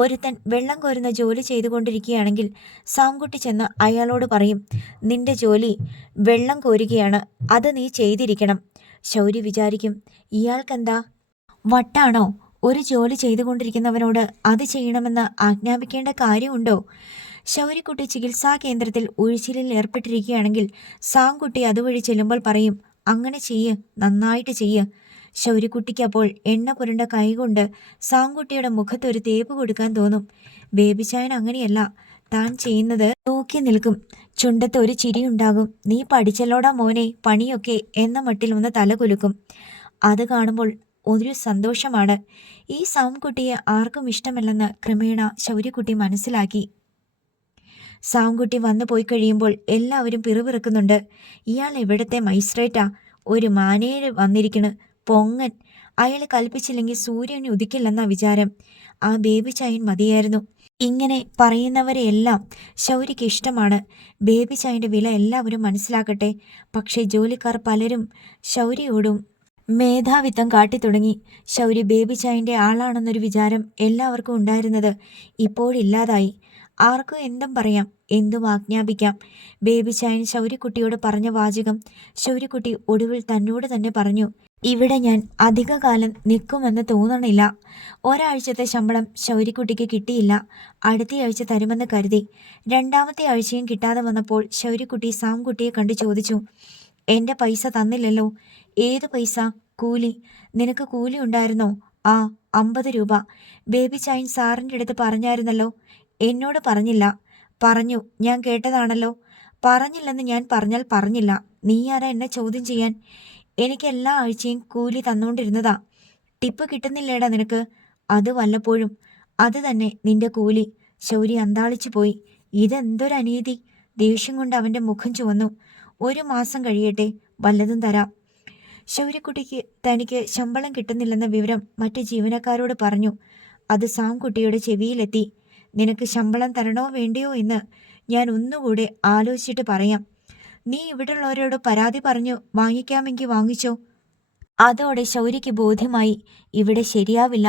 ഒരുത്തൻ വെള്ളം കോരുന്ന ജോലി ചെയ്തുകൊണ്ടിരിക്കുകയാണെങ്കിൽ സാംകുട്ടി ചെന്ന് അയാളോട് പറയും, നിന്റെ ജോലി വെള്ളം കോരുകയാണ്, അത് നീ ചെയ്തിരിക്കണം. ശൗരി വിചാരിക്കും, ഇയാൾക്കെന്താ വട്ടാണോ? ഒരു ജോലി ചെയ്തുകൊണ്ടിരിക്കുന്നവനോട് അത് ചെയ്യണമെന്ന് ആജ്ഞാപിക്കേണ്ട കാര്യമുണ്ടോ? ശൗരിക്കുട്ടി ചികിത്സാ കേന്ദ്രത്തിൽ ഉഴിച്ചിലിൽ ഏർപ്പെട്ടിരിക്കുകയാണെങ്കിൽ സാംകുട്ടി അതുവഴി ചെല്ലുമ്പോൾ പറയും, അങ്ങനെ ചെയ്യ്, നന്നായിട്ട് ചെയ്യ്. ശൗരിക്കുട്ടിക്ക് അപ്പോൾ എണ്ണ പുരണ്ട കൈകൊണ്ട് സാംകുട്ടിയുടെ മുഖത്തൊരു തേപ്പ് കൊടുക്കാൻ തോന്നും. ബേബി ചായൻ അങ്ങനെയല്ല. താൻ ചെയ്യുന്നത് നോക്കി നിൽക്കും. ചുണ്ടത്ത് ഒരു ചിരിയുണ്ടാകും. നീ പഠിച്ചല്ലോടാ മോനെ പണിയൊക്കെ എന്ന മട്ടിൽ ഒന്ന് തലകുലുക്കും. അത് കാണുമ്പോൾ ഒരു സന്തോഷമാണ്. ഈ സാംകുട്ടിയെ ആർക്കും ഇഷ്ടമല്ലെന്ന് ക്രമേണ ശൗരിക്കുട്ടി മനസ്സിലാക്കി. സാംകുട്ടി വന്നു പോയി കഴിയുമ്പോൾ എല്ലാവരും പിറുപിറുക്കുന്നുണ്ട്. ഇയാൾ എവിടത്തെ മജിസ്ട്രേറ്റാ? ഒരു മാനേജർ വന്നിരിക്കണ്, പൊങ്ങൻ. അയാൾ കൽപ്പിച്ചില്ലെങ്കിൽ സൂര്യന് ഉദിക്കില്ലെന്ന വിചാരം. ആ ബേബി ചായൻ മതിയായിരുന്നു. ഇങ്ങനെ പറയുന്നവരെയെല്ലാം ശൗരിക്ക് ഇഷ്ടമാണ്. ബേബി ചായൻ്റെ വില എല്ലാവരും മനസ്സിലാക്കട്ടെ. പക്ഷേ ജോലിക്കാർ പലരും ശൗരിയോടും മേധാവിത്വം കാട്ടിത്തുടങ്ങി. ശൗരി ബേബി ചായൻ്റെ ആളാണെന്നൊരു വിചാരം എല്ലാവർക്കും ഉണ്ടായിരുന്നത് ഇപ്പോഴില്ലാതായി. ആർക്കും എന്തും പറയാം, എന്തും ആജ്ഞാപിക്കാം. ബേബി ചായൻ ശൗരിക്കുട്ടിയോട് പറഞ്ഞ വാചകം ശൗരിക്കുട്ടി ഒടുവിൽ തന്നോട് തന്നെ പറഞ്ഞു, ഇവിടെ ഞാൻ അധികകാലം നിൽക്കുമെന്ന് തോന്നണില്ല. ഒരാഴ്ചത്തെ ശമ്പളം ശൗരിക്കുട്ടിക്ക് കിട്ടിയില്ല. അടുത്തയാഴ്ച തരുമെന്ന് കരുതി. രണ്ടാമത്തെ ആഴ്ചയും കിട്ടാതെ വന്നപ്പോൾ ശൗരിക്കുട്ടി സാംകുട്ടിയെ കണ്ടു ചോദിച്ചു, എൻ്റെ പൈസ തന്നില്ലല്ലോ. ഏത് പൈസ? കൂലി. നിനക്ക് കൂലി ഉണ്ടായിരുന്നോ? ആ, 50 രൂപ. ബേബി ചായൻ സാറിൻ്റെ അടുത്ത് പറഞ്ഞായിരുന്നല്ലോ. എന്നോട് പറഞ്ഞില്ല. പറഞ്ഞു, ഞാൻ കേട്ടതാണല്ലോ. പറഞ്ഞില്ലെന്ന് ഞാൻ പറഞ്ഞാൽ പറഞ്ഞില്ല. നീ ആരാ എന്നെ ചോദ്യം ചെയ്യാൻ? എനിക്ക് എല്ലാ ആഴ്ചയും കൂലി തന്നുകൊണ്ടിരുന്നതാ. ടിപ്പ് കിട്ടുന്നില്ലേടാ നിനക്ക്? അത് വല്ലപ്പോഴും. അത് തന്നെ നിന്റെ കൂലി. ശൗരി അന്താളിച്ചു പോയി. ഇതെന്തൊരനീതി! ദേഷ്യം കൊണ്ട് അവൻ്റെ മുഖം ചുവന്നു. 1 മാസം കഴിയട്ടെ, വല്ലതും തരാം. ശൗരിക്കുട്ടിക്ക് തനിക്ക് ശമ്പളം കിട്ടുന്നില്ലെന്ന വിവരം മറ്റ് ജീവനക്കാരോട് പറഞ്ഞു. അത് സാംകുട്ടിയുടെ ചെവിയിലെത്തി. നിനക്ക് ശമ്പളം തരണോ വേണ്ടിയോ എന്ന് ഞാൻ ഒന്നുകൂടെ ആലോചിച്ചിട്ട് പറയാം. നീ ഇവിടെയുള്ളവരോട് പരാതി പറഞ്ഞു വാങ്ങിക്കാമെങ്കിൽ വാങ്ങിച്ചോ. അതോടെ ശൗരിക്ക് ബോധ്യമായി ഇവിടെ ശരിയാവില്ല.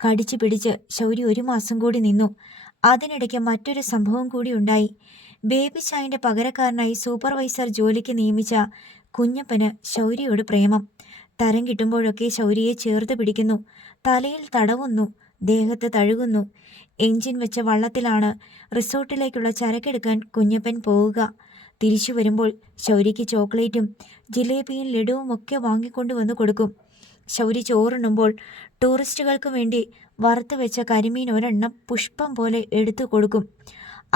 കടിച്ചു പിടിച്ച് ശൗരി 1 മാസം കൂടി നിന്നു. അതിനിടയ്ക്ക് മറ്റൊരു സംഭവം കൂടി ഉണ്ടായി. ബേബി ചായൻ്റെ പകരക്കാരനായി സൂപ്പർവൈസർ ജോലിക്ക് നിയമിച്ച കുഞ്ഞപ്പന് ശൗരിയോട് പ്രേമം. തരം കിട്ടുമ്പോഴൊക്കെ ശൗരിയെ ചേർത്ത് പിടിക്കുന്നു, തലയിൽ തടവുന്നു, ദേഹത്ത് തഴുകുന്നു. എഞ്ചിൻ വെച്ച വള്ളത്തിലാണ് റിസോർട്ടിലേക്കുള്ള ചരക്കെടുക്കാൻ കുഞ്ഞപ്പൻ പോവുക. തിരിച്ചു വരുമ്പോൾ ശൗരിക്ക് ചോക്ലേറ്റും ജിലേബിയും ലഡുവും ഒക്കെ വാങ്ങിക്കൊണ്ടുവന്ന് കൊടുക്കും. ശൗരി ചോറുണ്ണുമ്പോൾ ടൂറിസ്റ്റുകൾക്ക് വേണ്ടി വറുത്ത് വെച്ച കരിമീൻ ഒരെണ്ണം പുഷ്പം പോലെ എടുത്തു കൊടുക്കും.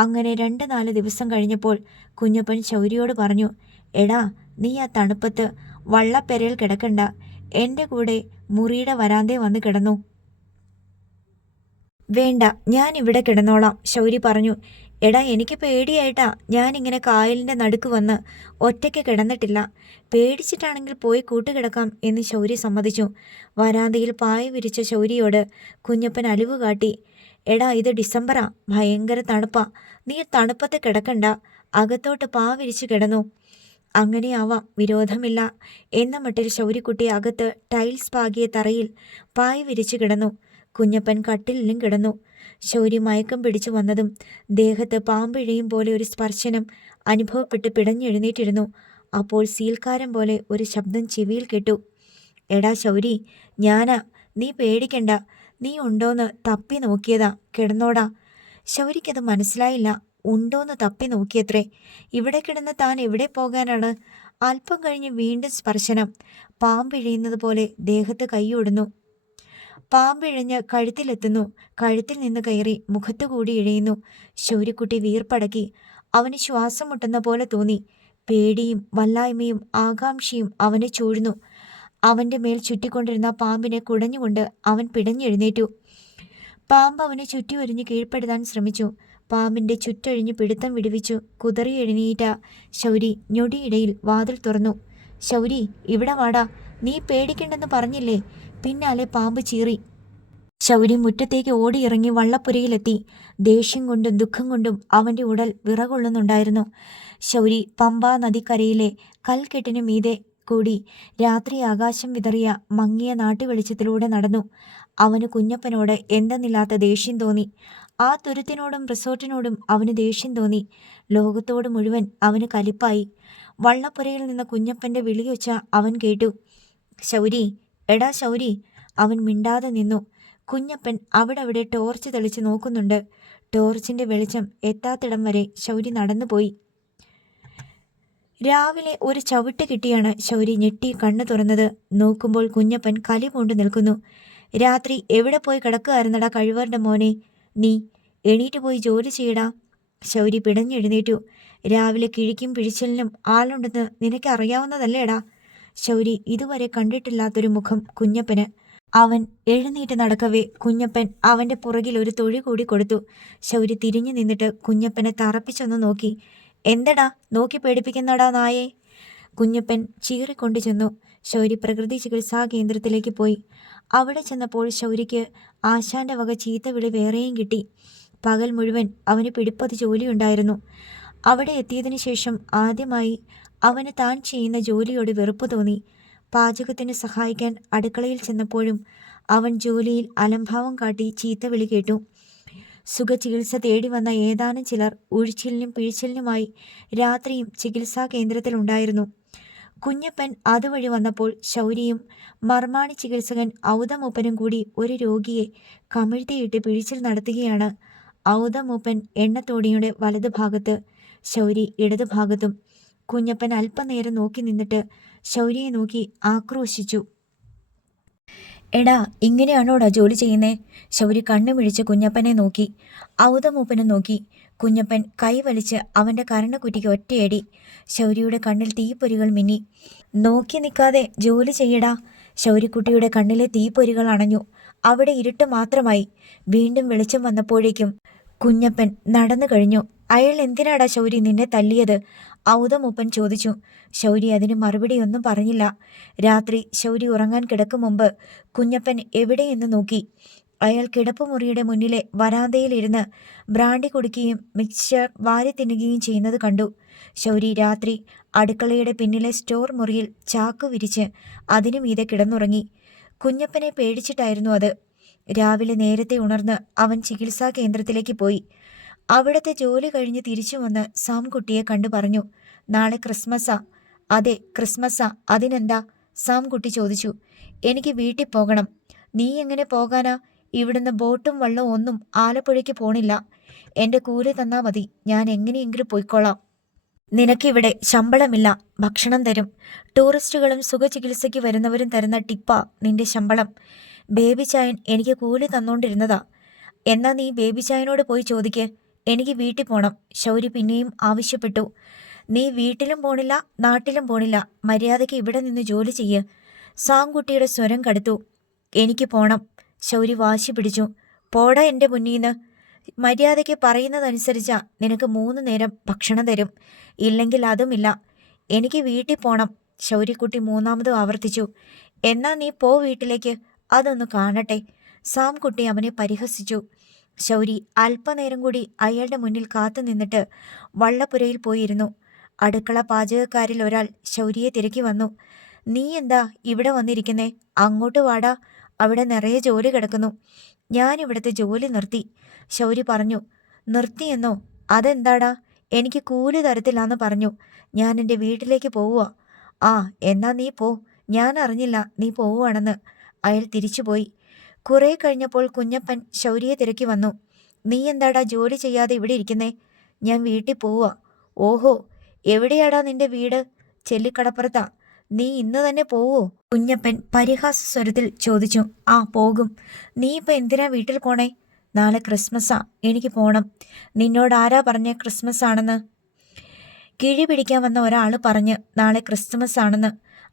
അങ്ങനെ 2-4 ദിവസം കഴിഞ്ഞപ്പോൾ കുഞ്ഞപ്പൻ ശൗരിയോട് പറഞ്ഞു, എടാ, നീ ആ തണുപ്പത്ത് വള്ളപ്പെരയിൽ കിടക്കണ്ട, എൻ്റെ കൂടെ മുറിയുടെ വരാന്തേ വന്ന് കിടന്നു. വേണ്ട, ഞാൻ ഇവിടെ കിടന്നോളാം. ശൗരി പറഞ്ഞു. എടാ എനിക്ക് പേടിയായിട്ടാ ഞാനിങ്ങനെ കായലിൻ്റെ നടുക്ക് വന്ന് ഒറ്റയ്ക്ക് കിടന്നിട്ടില്ല. പേടിച്ചിട്ടാണെങ്കിൽ പോയി കൂട്ടുകിടക്കാം എന്ന് ശൗര്യ സമ്മതിച്ചു. വരാന്തയിൽ പായ വിരിച്ച ശൗര്യയോട് കുഞ്ഞപ്പൻ അലിവ് കാട്ടി. എടാ ഇത് ഡിസംബറാ, ഭയങ്കര തണുപ്പാ. നീ തണുപ്പത്ത് കിടക്കണ്ട, അകത്തോട്ട് പാ വിരിച്ചു കിടന്നു. അങ്ങനെയാവാം, വിരോധമില്ല എന്ന മട്ടിൽ ശൗര്യക്കുട്ടി അകത്ത് ടൈൽസ് പാകിയ തറയിൽ പായ വിരിച്ചു കിടന്നു. കുഞ്ഞപ്പൻ കട്ടിലിലും കിടന്നു. ശൗര്യ മയക്കം പിടിച്ചു വന്നതും ദേഹത്ത് പാമ്പിഴയും പോലെ ഒരു സ്പർശനം അനുഭവപ്പെട്ട് പിടഞ്ഞെഴുന്നേറ്റിരുന്നു. അപ്പോൾ സീൽക്കാരം പോലെ ഒരു ശബ്ദം ചെവിയിൽ കേട്ടു. എടാ ശൗരി, ഞാനാ, നീ പേടിക്കണ്ട. നീ ഉണ്ടോന്ന് തപ്പി നോക്കിയതാ, കിടന്നോടാ. ശൗരിക്കത് മനസ്സിലായില്ല. ഉണ്ടോന്ന് തപ്പി നോക്കിയത്രേ. ഇവിടെ കിടന്ന് താൻ എവിടെ പോകാനാണ്? അല്പം കഴിഞ്ഞ് വീണ്ടും സ്പർശനം. പാമ്പിഴയുന്നത് പോലെ ദേഹത്ത് കൈയൊടുന്നു. പാമ്പിഴഞ്ഞ് കഴുത്തിലെത്തുന്നു. കഴുത്തിൽ നിന്ന് കയറി മുഖത്തുകൂടി ഇഴയുന്നു. ശൗര്യക്കുട്ടി വീർപ്പടക്കി. അവന് ശ്വാസം മുട്ടുന്ന പോലെ തോന്നി. പേടിയും വല്ലായ്മയും ആകാംക്ഷയും അവനെ ചൂഴ്ന്നു. അവൻ്റെ മേൽ ചുറ്റിക്കൊണ്ടിരുന്ന പാമ്പിനെ കുടഞ്ഞുകൊണ്ട് അവൻ പിടഞ്ഞെഴുന്നേറ്റു. പാമ്പ് അവനെ ചുറ്റി ഒരിഞ്ഞ് കീഴ്പ്പെടുത്താൻ ശ്രമിച്ചു. പാമ്പിൻ്റെ ചുറ്റഴിഞ്ഞ് പിടുത്തം വിടുവിച്ചു. കുതറി എഴുന്നേറ്റ ശൗരി ഞൊടിയിടയിൽ വാതിൽ തുറന്നു. ശൗരി, ഇവിടെ വാടാ, നീ പേടിക്കണ്ടെന്ന് പറഞ്ഞില്ലേ? പിന്നാലെ പാമ്പ് ചീറി. ശൗരി മുറ്റത്തേക്ക് ഓടിയിറങ്ങി വള്ളപ്പുരയിലെത്തി. ദേഷ്യം കൊണ്ടും ദുഃഖം കൊണ്ടും അവൻ്റെ ഉടൽ വിറകൊള്ളുന്നുണ്ടായിരുന്നു. ശൗരി പമ്പാ നദിക്കരയിലെ കൽക്കെട്ടിനു മീതെ കൂടി രാത്രി ആകാശം വിതറിയ മങ്ങിയ നാട്ടുവെളിച്ചത്തിലൂടെ നടന്നു. അവന് കുഞ്ഞപ്പനോട് എന്തെന്നില്ലാത്ത ദേഷ്യം തോന്നി. ആ തുരുത്തിനോടും റിസോർട്ടിനോടും അവന് ദേഷ്യം തോന്നി. ലോകത്തോട് മുഴുവൻ അവന് കലിപ്പായി. വള്ളപ്പുരയിൽ നിന്ന് കുഞ്ഞപ്പൻ്റെ വിളിയൊച്ച അവൻ കേട്ടു. ശൗരി, എടാ ശൗരി. അവൻ മിണ്ടാതെ നിന്നു. കുഞ്ഞപ്പൻ അവിടെ ടോർച്ച് തെളിച്ച് നോക്കുന്നുണ്ട്. ടോർച്ചിൻ്റെ വെളിച്ചം എത്താത്തിടം വരെ ശൗരി നടന്നുപോയി. രാവിലെ ഒരു ചവിട്ട് കിട്ടിയാണ് ശൗരി ഞെട്ടി കണ്ണു തുറന്നത്. നോക്കുമ്പോൾ കുഞ്ഞപ്പൻ കലി പൂണ്ടു നിൽക്കുന്നു. രാത്രി എവിടെ പോയി കിടക്കുകയായിരുന്നടാ കഴിവറുടെ മോനെ നീ? എണീറ്റ് പോയി ജോലി ചെയ്യടാ. ശൗരി പിടഞ്ഞെഴുന്നേറ്റു. രാവിലെ കിഴിക്കും പിഴിച്ചലിനും ആളുണ്ടെന്ന് നിനക്കറിയാവുന്നതല്ലേടാ. ശൗരി ഇതുവരെ കണ്ടിട്ടില്ലാത്തൊരു മുഖം കുഞ്ഞപ്പന്. അവൻ എഴുന്നേറ്റ് നടക്കവേ കുഞ്ഞപ്പൻ അവൻ്റെ പുറകിൽ ഒരു തൊഴി കൂടി കൊടുത്തു. ശൗരി തിരിഞ്ഞു നിന്നിട്ട് കുഞ്ഞപ്പനെ തറപ്പിച്ചൊന്ന് നോക്കി. എന്തടാ നോക്കി പേടിപ്പിക്കുന്നടാ നായേ? കുഞ്ഞപ്പൻ ചീറിക്കൊണ്ടു ചെന്നു. ശൗരി പ്രകൃതി ചികിത്സാ കേന്ദ്രത്തിലേക്ക് പോയി. അവിടെ ചെന്നപ്പോൾ ശൗരിക്ക് ആശാന്റെ വക ചീത്തവിളി വേറെയും കിട്ടി. പകൽ മുഴുവൻ അവന് പിടിപ്പത് ജോലിയുണ്ടായിരുന്നു. അവിടെ എത്തിയതിനു ശേഷം ആദ്യമായി അവന് താൻ ചെയ്യുന്ന ജോലിയോട് വെറുപ്പ് തോന്നി. പാചകത്തിന് സഹായിക്കാൻ അടുക്കളയിൽ ചെന്നപ്പോഴും അവൻ ജോലിയിൽ അലംഭാവം കാട്ടി ചീത്തവിളി കേട്ടു. സുഖചികിത്സ തേടി വന്ന ഏതാനും ചിലർ ഉഴിച്ചിലിനും പിഴിച്ചിലിനുമായി രാത്രിയും ചികിത്സാ കേന്ദ്രത്തിലുണ്ടായിരുന്നു. കുഞ്ഞപ്പൻ അതുവഴി വന്നപ്പോൾ ശൗരിയും മർമാണി ചികിത്സകൻ ഔതമൂപ്പനും കൂടി ഒരു രോഗിയെ കമിഴ്ത്തിയിട്ട് പിഴിച്ചിൽ നടത്തുകയാണ്. ഔതമൂപ്പൻ എണ്ണത്തോടിയുടെ വലതുഭാഗത്ത്, ശൗരി ഇടതുഭാഗത്തും. കുഞ്ഞപ്പൻ അല്പനേരം നോക്കി നിന്നിട്ട് ശൗരിയെ നോക്കി ആക്രോശിച്ചു. എടാ, ഇങ്ങനെയാണോടാ ജോലി ചെയ്യുന്നേ? ശൗരി കണ്ണു മിഴിച്ച് കുഞ്ഞപ്പനെ നോക്കി. ഔതമൂപ്പനെ നോക്കി. കുഞ്ഞപ്പൻ കൈ വലിച്ച് അവൻ്റെ കരണക്കുറ്റിക്ക് ഒറ്റയടി. ശൗരിയുടെ കണ്ണിൽ തീപ്പൊരികൾ മിന്നി. നോക്കി നിൽക്കാതെ ജോലി ചെയ്യടാ. ശൗരിക്കുട്ടിയുടെ കണ്ണിലെ തീപ്പൊരികൾ അണഞ്ഞു. അവിടെ ഇരുട്ട് മാത്രമായി. വീണ്ടും വെളിച്ചം വന്നപ്പോഴേക്കും കുഞ്ഞപ്പൻ നടന്നു കഴിഞ്ഞു. അയാൾ എന്തിനാടാ ശൗരി നിന്നെ തല്ലിയത്? ഔതമൂപ്പൻ ചോദിച്ചു. ശൗരി അതിന് മറുപടിയൊന്നും പറഞ്ഞില്ല. രാത്രി ശൗരി ഉറങ്ങാൻ കിടക്കും മുമ്പ് കുഞ്ഞപ്പൻ എവിടെയെന്ന് നോക്കി. അയാൾ കിടപ്പുമുറിയുടെ മുന്നിലെ വരാന്തയിലിരുന്ന് ബ്രാൻഡി കുടിക്കുകയും മിക്സ്ചർ വാരി തിന്നുകയും ചെയ്യുന്നത് കണ്ടു. ശൗരി രാത്രി അടുക്കളയുടെ പിന്നിലെ സ്റ്റോർ മുറിയിൽ ചാക്ക് വിരിച്ച് അതിനു മീതെ കിടന്നുറങ്ങി. കുഞ്ഞപ്പനെ പേടിച്ചിട്ടായിരുന്നു അത്. രാവിലെ നേരത്തെ ഉണർന്ന് അവൻ ചികിത്സാ കേന്ദ്രത്തിലേക്ക് പോയി. അവിടുത്തെ ജോലി കഴിഞ്ഞ് തിരിച്ചു വന്ന് സാം കുട്ടിയെ കണ്ടു പറഞ്ഞു. നാളെ ക്രിസ്മസാ. അതെ, ക്രിസ്മസാ. അതിനെന്താ? സാം കുട്ടി ചോദിച്ചു. എനിക്ക് വീട്ടിൽ പോകണം. നീ എങ്ങനെ പോകാനാ? ഇവിടുന്ന് ബോട്ടും വള്ളവും ഒന്നും ആലപ്പുഴയ്ക്ക് പോണില്ല. എൻ്റെ കൂലി തന്നാ മതി, ഞാൻ എങ്ങനെയെങ്കിലും പോയിക്കോളാം. നിനക്കിവിടെ ശമ്പളമില്ല, ഭക്ഷണം തരും. ടൂറിസ്റ്റുകളും സുഖചികിത്സയ്ക്ക് വരുന്നവരും തരുന്ന ടിപ്പാ നിന്റെ ശമ്പളം. ബേബി ചായൻ എനിക്ക് കൂലി തന്നോണ്ടിരുന്നതാ. എന്നാ നീ ബേബി ചായനോട് പോയി ചോദിക്ക്. എനിക്ക് വീട്ടിൽ പോണം. ശൗരി പിന്നെയും ആവശ്യപ്പെട്ടു. നീ വീട്ടിലും പോണില്ല, നാട്ടിലും പോണില്ല. മര്യാദയ്ക്ക് ഇവിടെ നിന്ന് ജോലി ചെയ്യ്. സാംകുട്ടിയുടെ സ്വരം കടുത്തു. എനിക്ക് പോണം. ശൗരി വാശി പിടിച്ചു. പോടാ എൻ്റെ മുന്നീന്ന്. മര്യാദയ്ക്ക് പറയുന്നതനുസരിച്ചാ നിനക്ക് 3 നേരം ഭക്ഷണം തരും. ഇല്ലെങ്കിൽ അതുമില്ല. എനിക്ക് വീട്ടിൽ പോണം. ശൗര്യക്കുട്ടി മൂന്നാമതും ആവർത്തിച്ചു. എന്നാ നീ പോ വീട്ടിലേക്ക്. അതൊന്ന് കാണട്ടെ. സാംകുട്ടി അവനെ പരിഹസിച്ചു. ശൗരി അല്പനേരം കൂടി അയാളുടെ മുന്നിൽ കാത്തു നിന്നിട്ട് വള്ളപ്പുരയിൽ പോയിരുന്നു. അടുക്കള പാചകക്കാരിൽ ഒരാൾ ശൗരിയെ തിരക്കി വന്നു. നീ എന്താ ഇവിടെ വന്നിരിക്കുന്നേ? അങ്ങോട്ട് വാടാ, അവിടെ നിറയെ ജോലി കിടക്കുന്നു. ഞാനിവിടുത്തെ ജോലി നിർത്തി. ശൗരി പറഞ്ഞു. നിർത്തിയെന്നോ? അതെന്താടാ? എനിക്ക് കൂലി തരത്തില്ലാന്ന് പറഞ്ഞു. ഞാൻ എൻ്റെ വീട്ടിലേക്ക് പോവുക. ആ, എന്നാ നീ പോ. ഞാൻ അറിഞ്ഞില്ല നീ പോവുകയാണെന്ന്. അയാൾ തിരിച്ചുപോയി. കുറെ കഴിഞ്ഞപ്പോൾ കുഞ്ഞപ്പൻ ശൗരിയെ തിരക്കി വന്നു. നീ എന്താടാ ജോലി ചെയ്യാതെ ഇവിടെ ഇരിക്കുന്നേ? ഞാൻ വീട്ടിൽ പോവുക. ഓഹോ, എവിടെയാടാ നിന്റെ വീട്? ചെല്ലിക്കടപ്പുറത്താ. നീ ഇന്ന് തന്നെ പോവോ? കുഞ്ഞപ്പൻ പരിഹാസ സ്വരത്തിൽ ചോദിച്ചു. ആ, പോകും. നീ ഇപ്പൊ എന്തിനാ വീട്ടിൽ പോണേ? നാളെ ക്രിസ്മസാ, എനിക്ക് പോണം. നിന്നോട് ആരാ പറഞ്ഞ ക്രിസ്മസ് ആണെന്ന്? കിഴി പിടിക്കാൻ വന്ന ഒരാൾ പറഞ്ഞ് നാളെ ക്രിസ്മസ് ആണെന്ന്.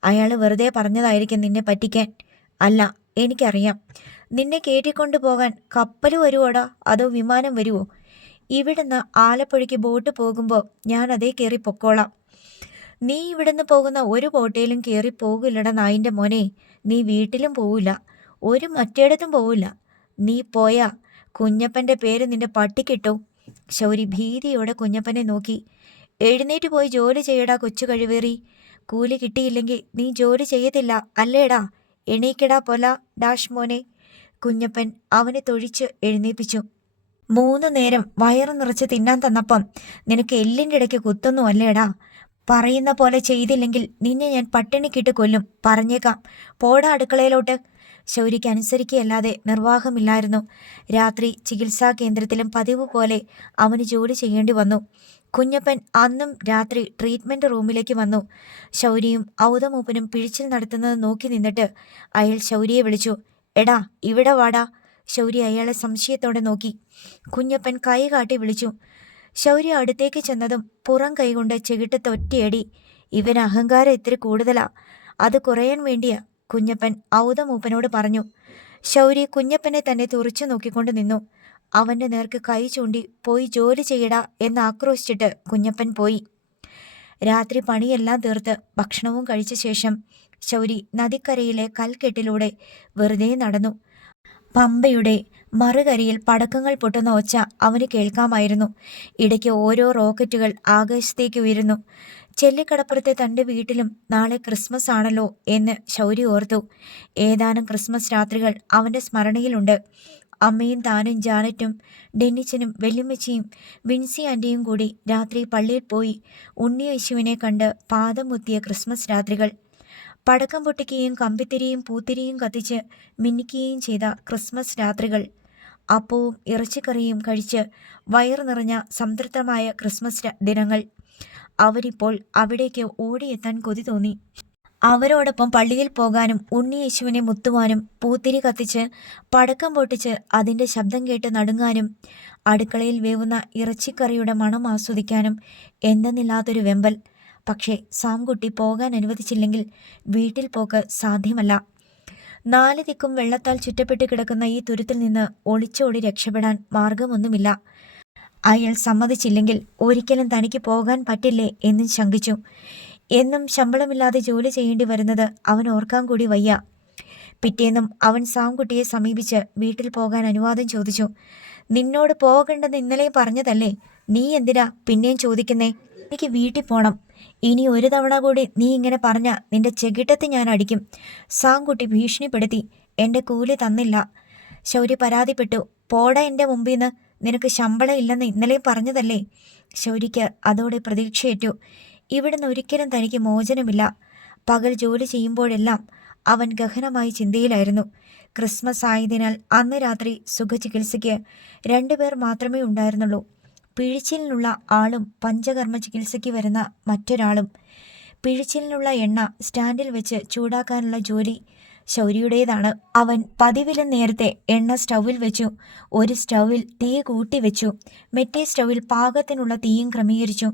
അയാൾ വെറുതെ പറഞ്ഞതായിരിക്കും നിന്നെ പറ്റിക്കാൻ. അല്ല, എനിക്കറിയാം. നിന്നെ കയറ്റിക്കൊണ്ടു പോകാൻ കപ്പൽ വരുവോടാ, അതോ വിമാനം വരുവോ? ഇവിടുന്ന് ആലപ്പുഴയ്ക്ക് ബോട്ട് പോകുമ്പോൾ ഞാൻ അതേ കയറി പൊക്കോളാം. നീ ഇവിടുന്ന് പോകുന്ന ഒരു ബോട്ടയിലും കയറി പോകില്ലട നായിൻ്റെ മോനെ. നീ വീട്ടിലും പോവില്ല, ഒരു മറ്റേടത്തും പോവില്ല. നീ പോയാ കുഞ്ഞപ്പൻ്റെ പേര് നിന്റെ പട്ടിക്കിട്ടു. ശൗരി ഭീതിയോടെ കുഞ്ഞപ്പനെ നോക്കി. എഴുന്നേറ്റ് പോയി ജോലി ചെയ്യടാ കൊച്ചു കഴിവേറി. കൂലി കിട്ടിയില്ലെങ്കിൽ നീ ജോലി ചെയ്യത്തില്ല അല്ലേടാ? എണീക്കടാ പൊല ഡാഷ് മോനെ. കുഞ്ഞപ്പൻ അവനെ തൊഴിച്ച് എഴുന്നേൽപ്പിച്ചു. 3 നേരം വയറു നിറച്ച് തിന്നാൻ തന്നപ്പം നിനക്ക് എല്ലിൻ്റെ ഇടയ്ക്ക് കുത്തുന്നു അല്ലേടാ? പറയുന്ന പോലെ ചെയ്തില്ലെങ്കിൽ നിന്നെ ഞാൻ പട്ടിണിക്കിട്ട് കൊല്ലും. പറഞ്ഞേക്കാം. പോടാ അടുക്കളയിലോട്ട്. ശൗരിക്ക് അനുസരിക്കുകയല്ലാതെ നിർവാഹമില്ലായിരുന്നു. രാത്രി ചികിത്സാ കേന്ദ്രത്തിലും പതിവ് പോലെ അവന് ജോലി ചെയ്യേണ്ടി വന്നു. കുഞ്ഞപ്പൻ അന്നും രാത്രി ട്രീറ്റ്മെൻറ്റ് റൂമിലേക്ക് വന്നു. ശൗരിയും ഔതമൂപ്പനും പിഴിച്ചിൽ നടത്തുന്നത് നോക്കി നിന്നിട്ട് അയാൾ ശൗരിയെ വിളിച്ചു. എടാ, ഇവിടെ വാടാ. ശൗരി അയാളെ സംശയത്തോടെ നോക്കി. കുഞ്ഞപ്പൻ കൈ കാട്ടി വിളിച്ചു. ശൗരി അടുത്തേക്ക് ചെന്നതും പുറം കൈകൊണ്ട് ചെകിട്ടത്ത് ഒറ്റയടി. ഇവൻ അഹങ്കാരം ഇത്തിരി കൂടുതലാ, അത് കുറയാൻ വേണ്ടിയാ, കുഞ്ഞപ്പൻ ഔതമൂപ്പനോട് പറഞ്ഞു. ശൗരി കുഞ്ഞപ്പനെ തന്നെ തുറച്ചു നോക്കിക്കൊണ്ട് നിന്നു. അവൻ്റെ നേർക്ക് കൈ ചൂണ്ടി പോയി ജോലി ചെയ്യടാ എന്ന് ആക്രോശിച്ചിട്ട് കുഞ്ഞപ്പൻ പോയി. രാത്രി പണിയെല്ലാം തീർത്ത് ഭക്ഷണവും കഴിച്ച ശേഷം ശൗരി നദിക്കരയിലെ കൽക്കെട്ടിലൂടെ വെറുതെ നടന്നു. പമ്പയുടെ മറുകരയിൽ പടക്കങ്ങൾ പൊട്ടുന്ന ഒച്ച അവന് കേൾക്കാമായിരുന്നു. ഇടയ്ക്ക് ഓരോ റോക്കറ്റുകൾ ആകാശത്തേക്ക് ഉയരുന്നു. ചെല്ലിക്കടപ്പുറത്തെ തൻ്റെ വീട്ടിലും നാളെ ക്രിസ്മസ് ആണല്ലോ എന്ന് ശൗരി ഓർത്തു. ഏതാനും ക്രിസ്മസ് രാത്രികൾ അവൻ്റെ സ്മരണയിലുണ്ട്. അമ്മയും താനും ജാനറ്റും ഡെന്നിച്ചനും വെല്ലുമ്മച്ചിയും വിൻസി ആൻറ്റിയും കൂടി രാത്രി പള്ളിയിൽ പോയി ഉണ്ണി യേശുവിനെ കണ്ട് പാദം മുത്തിയ ക്രിസ്മസ് രാത്രികൾ. പടക്കം പൊട്ടിക്കുകയും കമ്പിത്തിരിയും പൂത്തിരിയും കത്തിച്ച് മിന്നിക്കുകയും ചെയ്ത ക്രിസ്മസ് രാത്രികൾ. അപ്പവും ഇറച്ചിക്കറിയും കഴിച്ച് വയറു നിറഞ്ഞ സംതൃപ്തമായ ക്രിസ്മസ് ദിനങ്ങൾ. അവരിപ്പോൾ അവിടേക്ക് ഓടിയെത്താൻ കൊതി തോന്നി. അവരോടൊപ്പം പള്ളിയിൽ പോകാനും ഉണ്ണി യേശുവിനെ മുത്തുവാനും പൂത്തിരി കത്തിച്ച് പടക്കം പൊട്ടിച്ച് അതിൻ്റെ ശബ്ദം കേട്ട് നടുങ്ങാനും അടുക്കളയിൽ വേവുന്ന ഇറച്ചിക്കറിയുടെ മണം ആസ്വദിക്കാനും എന്തെന്നില്ലാത്തൊരു വെമ്പൽ. പക്ഷേ സാംകുട്ടി പോകാൻ അനുവദിച്ചില്ലെങ്കിൽ വീട്ടിൽ പോക്ക് സാധ്യമല്ല. 4 ദിക്കും വെള്ളത്താൽ ചുറ്റപ്പെട്ട് കിടക്കുന്ന ഈ തുരുത്തിൽ നിന്ന് ഒളിച്ചോടി രക്ഷപ്പെടാൻ മാർഗമൊന്നുമില്ല. അയാൾ സമ്മതിച്ചില്ലെങ്കിൽ ഒരിക്കലും തനിക്ക് പോകാൻ പറ്റില്ലേ എന്നും ശങ്കിച്ചു. എന്നും ശമ്പളമില്ലാതെ ജോലി ചെയ്യേണ്ടി വരുന്നത് അവൻ ഓർക്കാൻ കൂടി വയ്യ. പിറ്റേന്നും അവൻ സാംകുട്ടിയെ സമീപിച്ച് വീട്ടിൽ പോകാൻ അനുവാദം ചോദിച്ചു. നിന്നോട് പോകണ്ടെന്ന് ഇന്നലെ പറഞ്ഞതല്ലേ, നീ എന്തിനാ പിന്നെയും ചോദിക്കുന്നേ? എനിക്ക് വീട്ടിൽ പോണം. ഇനി ഒരു തവണ കൂടി നീ ഇങ്ങനെ പറഞ്ഞ നിന്റെ ചെകിട്ടത്ത് ഞാൻ അടിക്കും. സാംകുട്ടി ഭീഷണിപ്പെടുത്തി. എൻ്റെ കൂലി തന്നില്ല. ശൗരി പരാതിപ്പെട്ടു. പോടാ എൻ്റെ മുമ്പിൽ നിന്ന്, നിനക്ക് ശമ്പളം ഇല്ലെന്ന് ഇന്നലെ പറഞ്ഞതല്ലേ. ശൗരിക്ക് അതോടെ പ്രതീക്ഷയേറ്റു. ഇവിടുന്ന് ഒരിക്കലും തനിക്ക് മോചനമില്ല. പകൽ ജോലി ചെയ്യുമ്പോഴെല്ലാം അവൻ ഗഹനമായ ചിന്തയിലായിരുന്നു. ക്രിസ്മസ് ആയതിനാൽ അന്ന് രാത്രി സുഖചികിത്സയ്ക്ക് 2 പേർ മാത്രമേ ഉണ്ടായിരുന്നുള്ളൂ. പിഴിച്ചിലിനുള്ള ആളും പഞ്ചകർമ്മ ചികിത്സയ്ക്ക് വരുന്ന മറ്റൊരാളും. പിഴിച്ചിലിനുള്ള എണ്ണ സ്റ്റാൻഡിൽ വെച്ച് ചൂടാക്കാനുള്ള ജോലി ശൗരിയുടേതാണ്. അവൻ പതിവിലും നേരത്തെ എണ്ണ സ്റ്റൗവിൽ വെച്ചു. ഒരു സ്റ്റൗവിൽ തീ കൂട്ടി വെച്ചു. മറ്റേ സ്റ്റൗവിൽ പാകത്തിനുള്ള തീയും ക്രമീകരിച്ചു.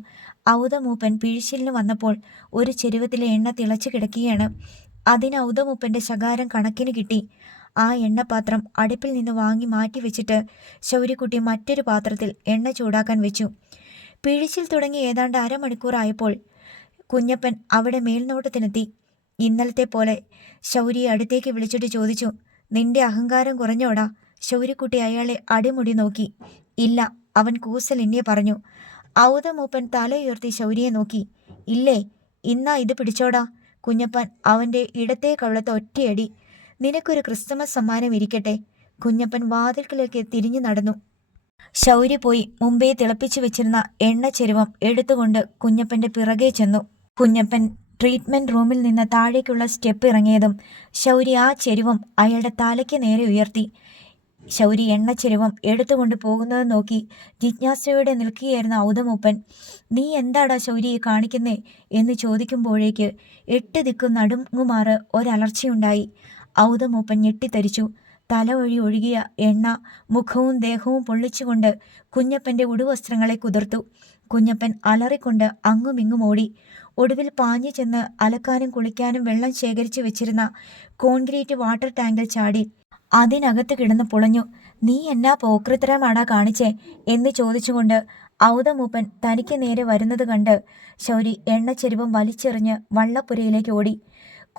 ഔതമൂപ്പൻ പിഴിച്ചിലിന് വന്നപ്പോൾ ഒരു ചെരുവത്തിലെ എണ്ണ തിളച്ചു കിടക്കുകയാണ്. അതിന് ഔതമൂപ്പൻ്റെ ശകാരം കണക്കിന് കിട്ടി. ആ എണ്ണപാത്രം അടുപ്പിൽ നിന്ന് വാങ്ങി മാറ്റി വെച്ചിട്ട് ശൗര്യക്കുട്ടി മറ്റൊരു പാത്രത്തിൽ എണ്ണ ചൂടാക്കാൻ വെച്ചു. പിഴിച്ചിൽ തുടങ്ങി ഏതാണ്ട് അരമണിക്കൂറായപ്പോൾ കുഞ്ഞപ്പൻ അവിടെ മേൽനോട്ടത്തിനെത്തി. ഇന്നലത്തെ പോലെ ശൗര്യയെ അടുത്തേക്ക് വിളിച്ചിട്ട് ചോദിച്ചു, നിന്റെ അഹങ്കാരം കുറഞ്ഞോടാ? ശൗര്യക്കുട്ടി അയാളെ അടിമുടി നോക്കി. ഇല്ല, അവൻ കൂസലിന്നെ പറഞ്ഞു. ഔതമൂപ്പൻ തലയുയർത്തി ശൗര്യയെ നോക്കി. ഇല്ലേ, ഇന്നാ ഇത് പിടിച്ചോടാ. കുഞ്ഞപ്പൻ അവൻ്റെ ഇടത്തേ കവിളത്ത് ഒറ്റയടി. നിനക്കൊരു ക്രിസ്തുമസ് സമ്മാനം ഇരിക്കട്ടെ. കുഞ്ഞപ്പൻ വാതിൽക്കലേക്ക് തിരിഞ്ഞു നടന്നു. ശൗര്യ പോയി മുമ്പേ തിളപ്പിച്ചു വെച്ചിരുന്ന എണ്ണച്ചെരുവം എടുത്തുകൊണ്ട് കുഞ്ഞപ്പൻ്റെ പിറകെ ചെന്നു. കുഞ്ഞപ്പൻ ട്രീറ്റ്മെൻറ്റ് റൂമിൽ നിന്ന് താഴേക്കുള്ള സ്റ്റെപ്പ് ഇറങ്ങിയതും ശൗര്യ ആ ചെരുവം അയാളുടെ തലയ്ക്ക് നേരെ ഉയർത്തി. ശൗരി എണ്ണച്ചെരുവം എടുത്തുകൊണ്ട് പോകുന്നത് നോക്കി ജിജ്ഞാസയോടെ നിൽക്കുകയായിരുന്ന ഔതമൂപ്പൻ, നീ എന്താടാ ശൗരിയെ കാണിക്കുന്നേ എന്ന് ചോദിക്കുമ്പോഴേക്ക് 8 ദിക്കും നടുങ്ങുമാറ് ഒരലർച്ചയുണ്ടായി. ഔതമൂപ്പൻ ഞെട്ടിത്തരിച്ചു. തല വഴി ഒഴുകിയ എണ്ണ മുഖവും ദേഹവും പൊള്ളിച്ചുകൊണ്ട് കുഞ്ഞപ്പൻ്റെ ഉടുവസ്ത്രങ്ങളെ കുതിർത്തു. കുഞ്ഞപ്പൻ അലറിക്കൊണ്ട് അങ്ങുമിങ്ങും ഓടി. ഒടുവിൽ പാഞ്ഞു ചെന്ന് അലക്കാനും കുളിക്കാനും വെള്ളം ശേഖരിച്ചു വെച്ചിരുന്ന കോൺക്രീറ്റ് വാട്ടർ ടാങ്കിൽ ചാടി അതിനകത്ത് കിടന്ന് പുളഞ്ഞു. നീ എന്നാ പോക്രിത്തരമാടാ കാണിച്ചേ എന്ന് ചോദിച്ചുകൊണ്ട് ഔതമൂപ്പൻ തനിക്ക് നേരെ വരുന്നത് കണ്ട് ശൗരി എണ്ണച്ചെരുവം വലിച്ചെറിഞ്ഞ് വള്ളപ്പുരയിലേക്ക് ഓടി.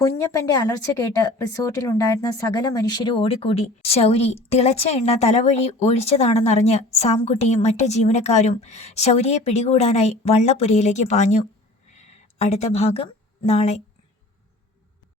കുഞ്ഞപ്പൻ്റെ അലർച്ച കേട്ട് റിസോർട്ടിലുണ്ടായിരുന്ന സകല മനുഷ്യരും ഓടിക്കൂടി. ശൗരി തിളച്ച എണ്ണ തലവഴി ഒഴിച്ചതാണെന്നറിഞ്ഞ് സാംകുട്ടിയും മറ്റ് ജീവനക്കാരും ശൗരിയെ പിടികൂടാനായി വള്ളപ്പുരയിലേക്ക് പാഞ്ഞു. അടുത്ത ഭാഗം നാളെ.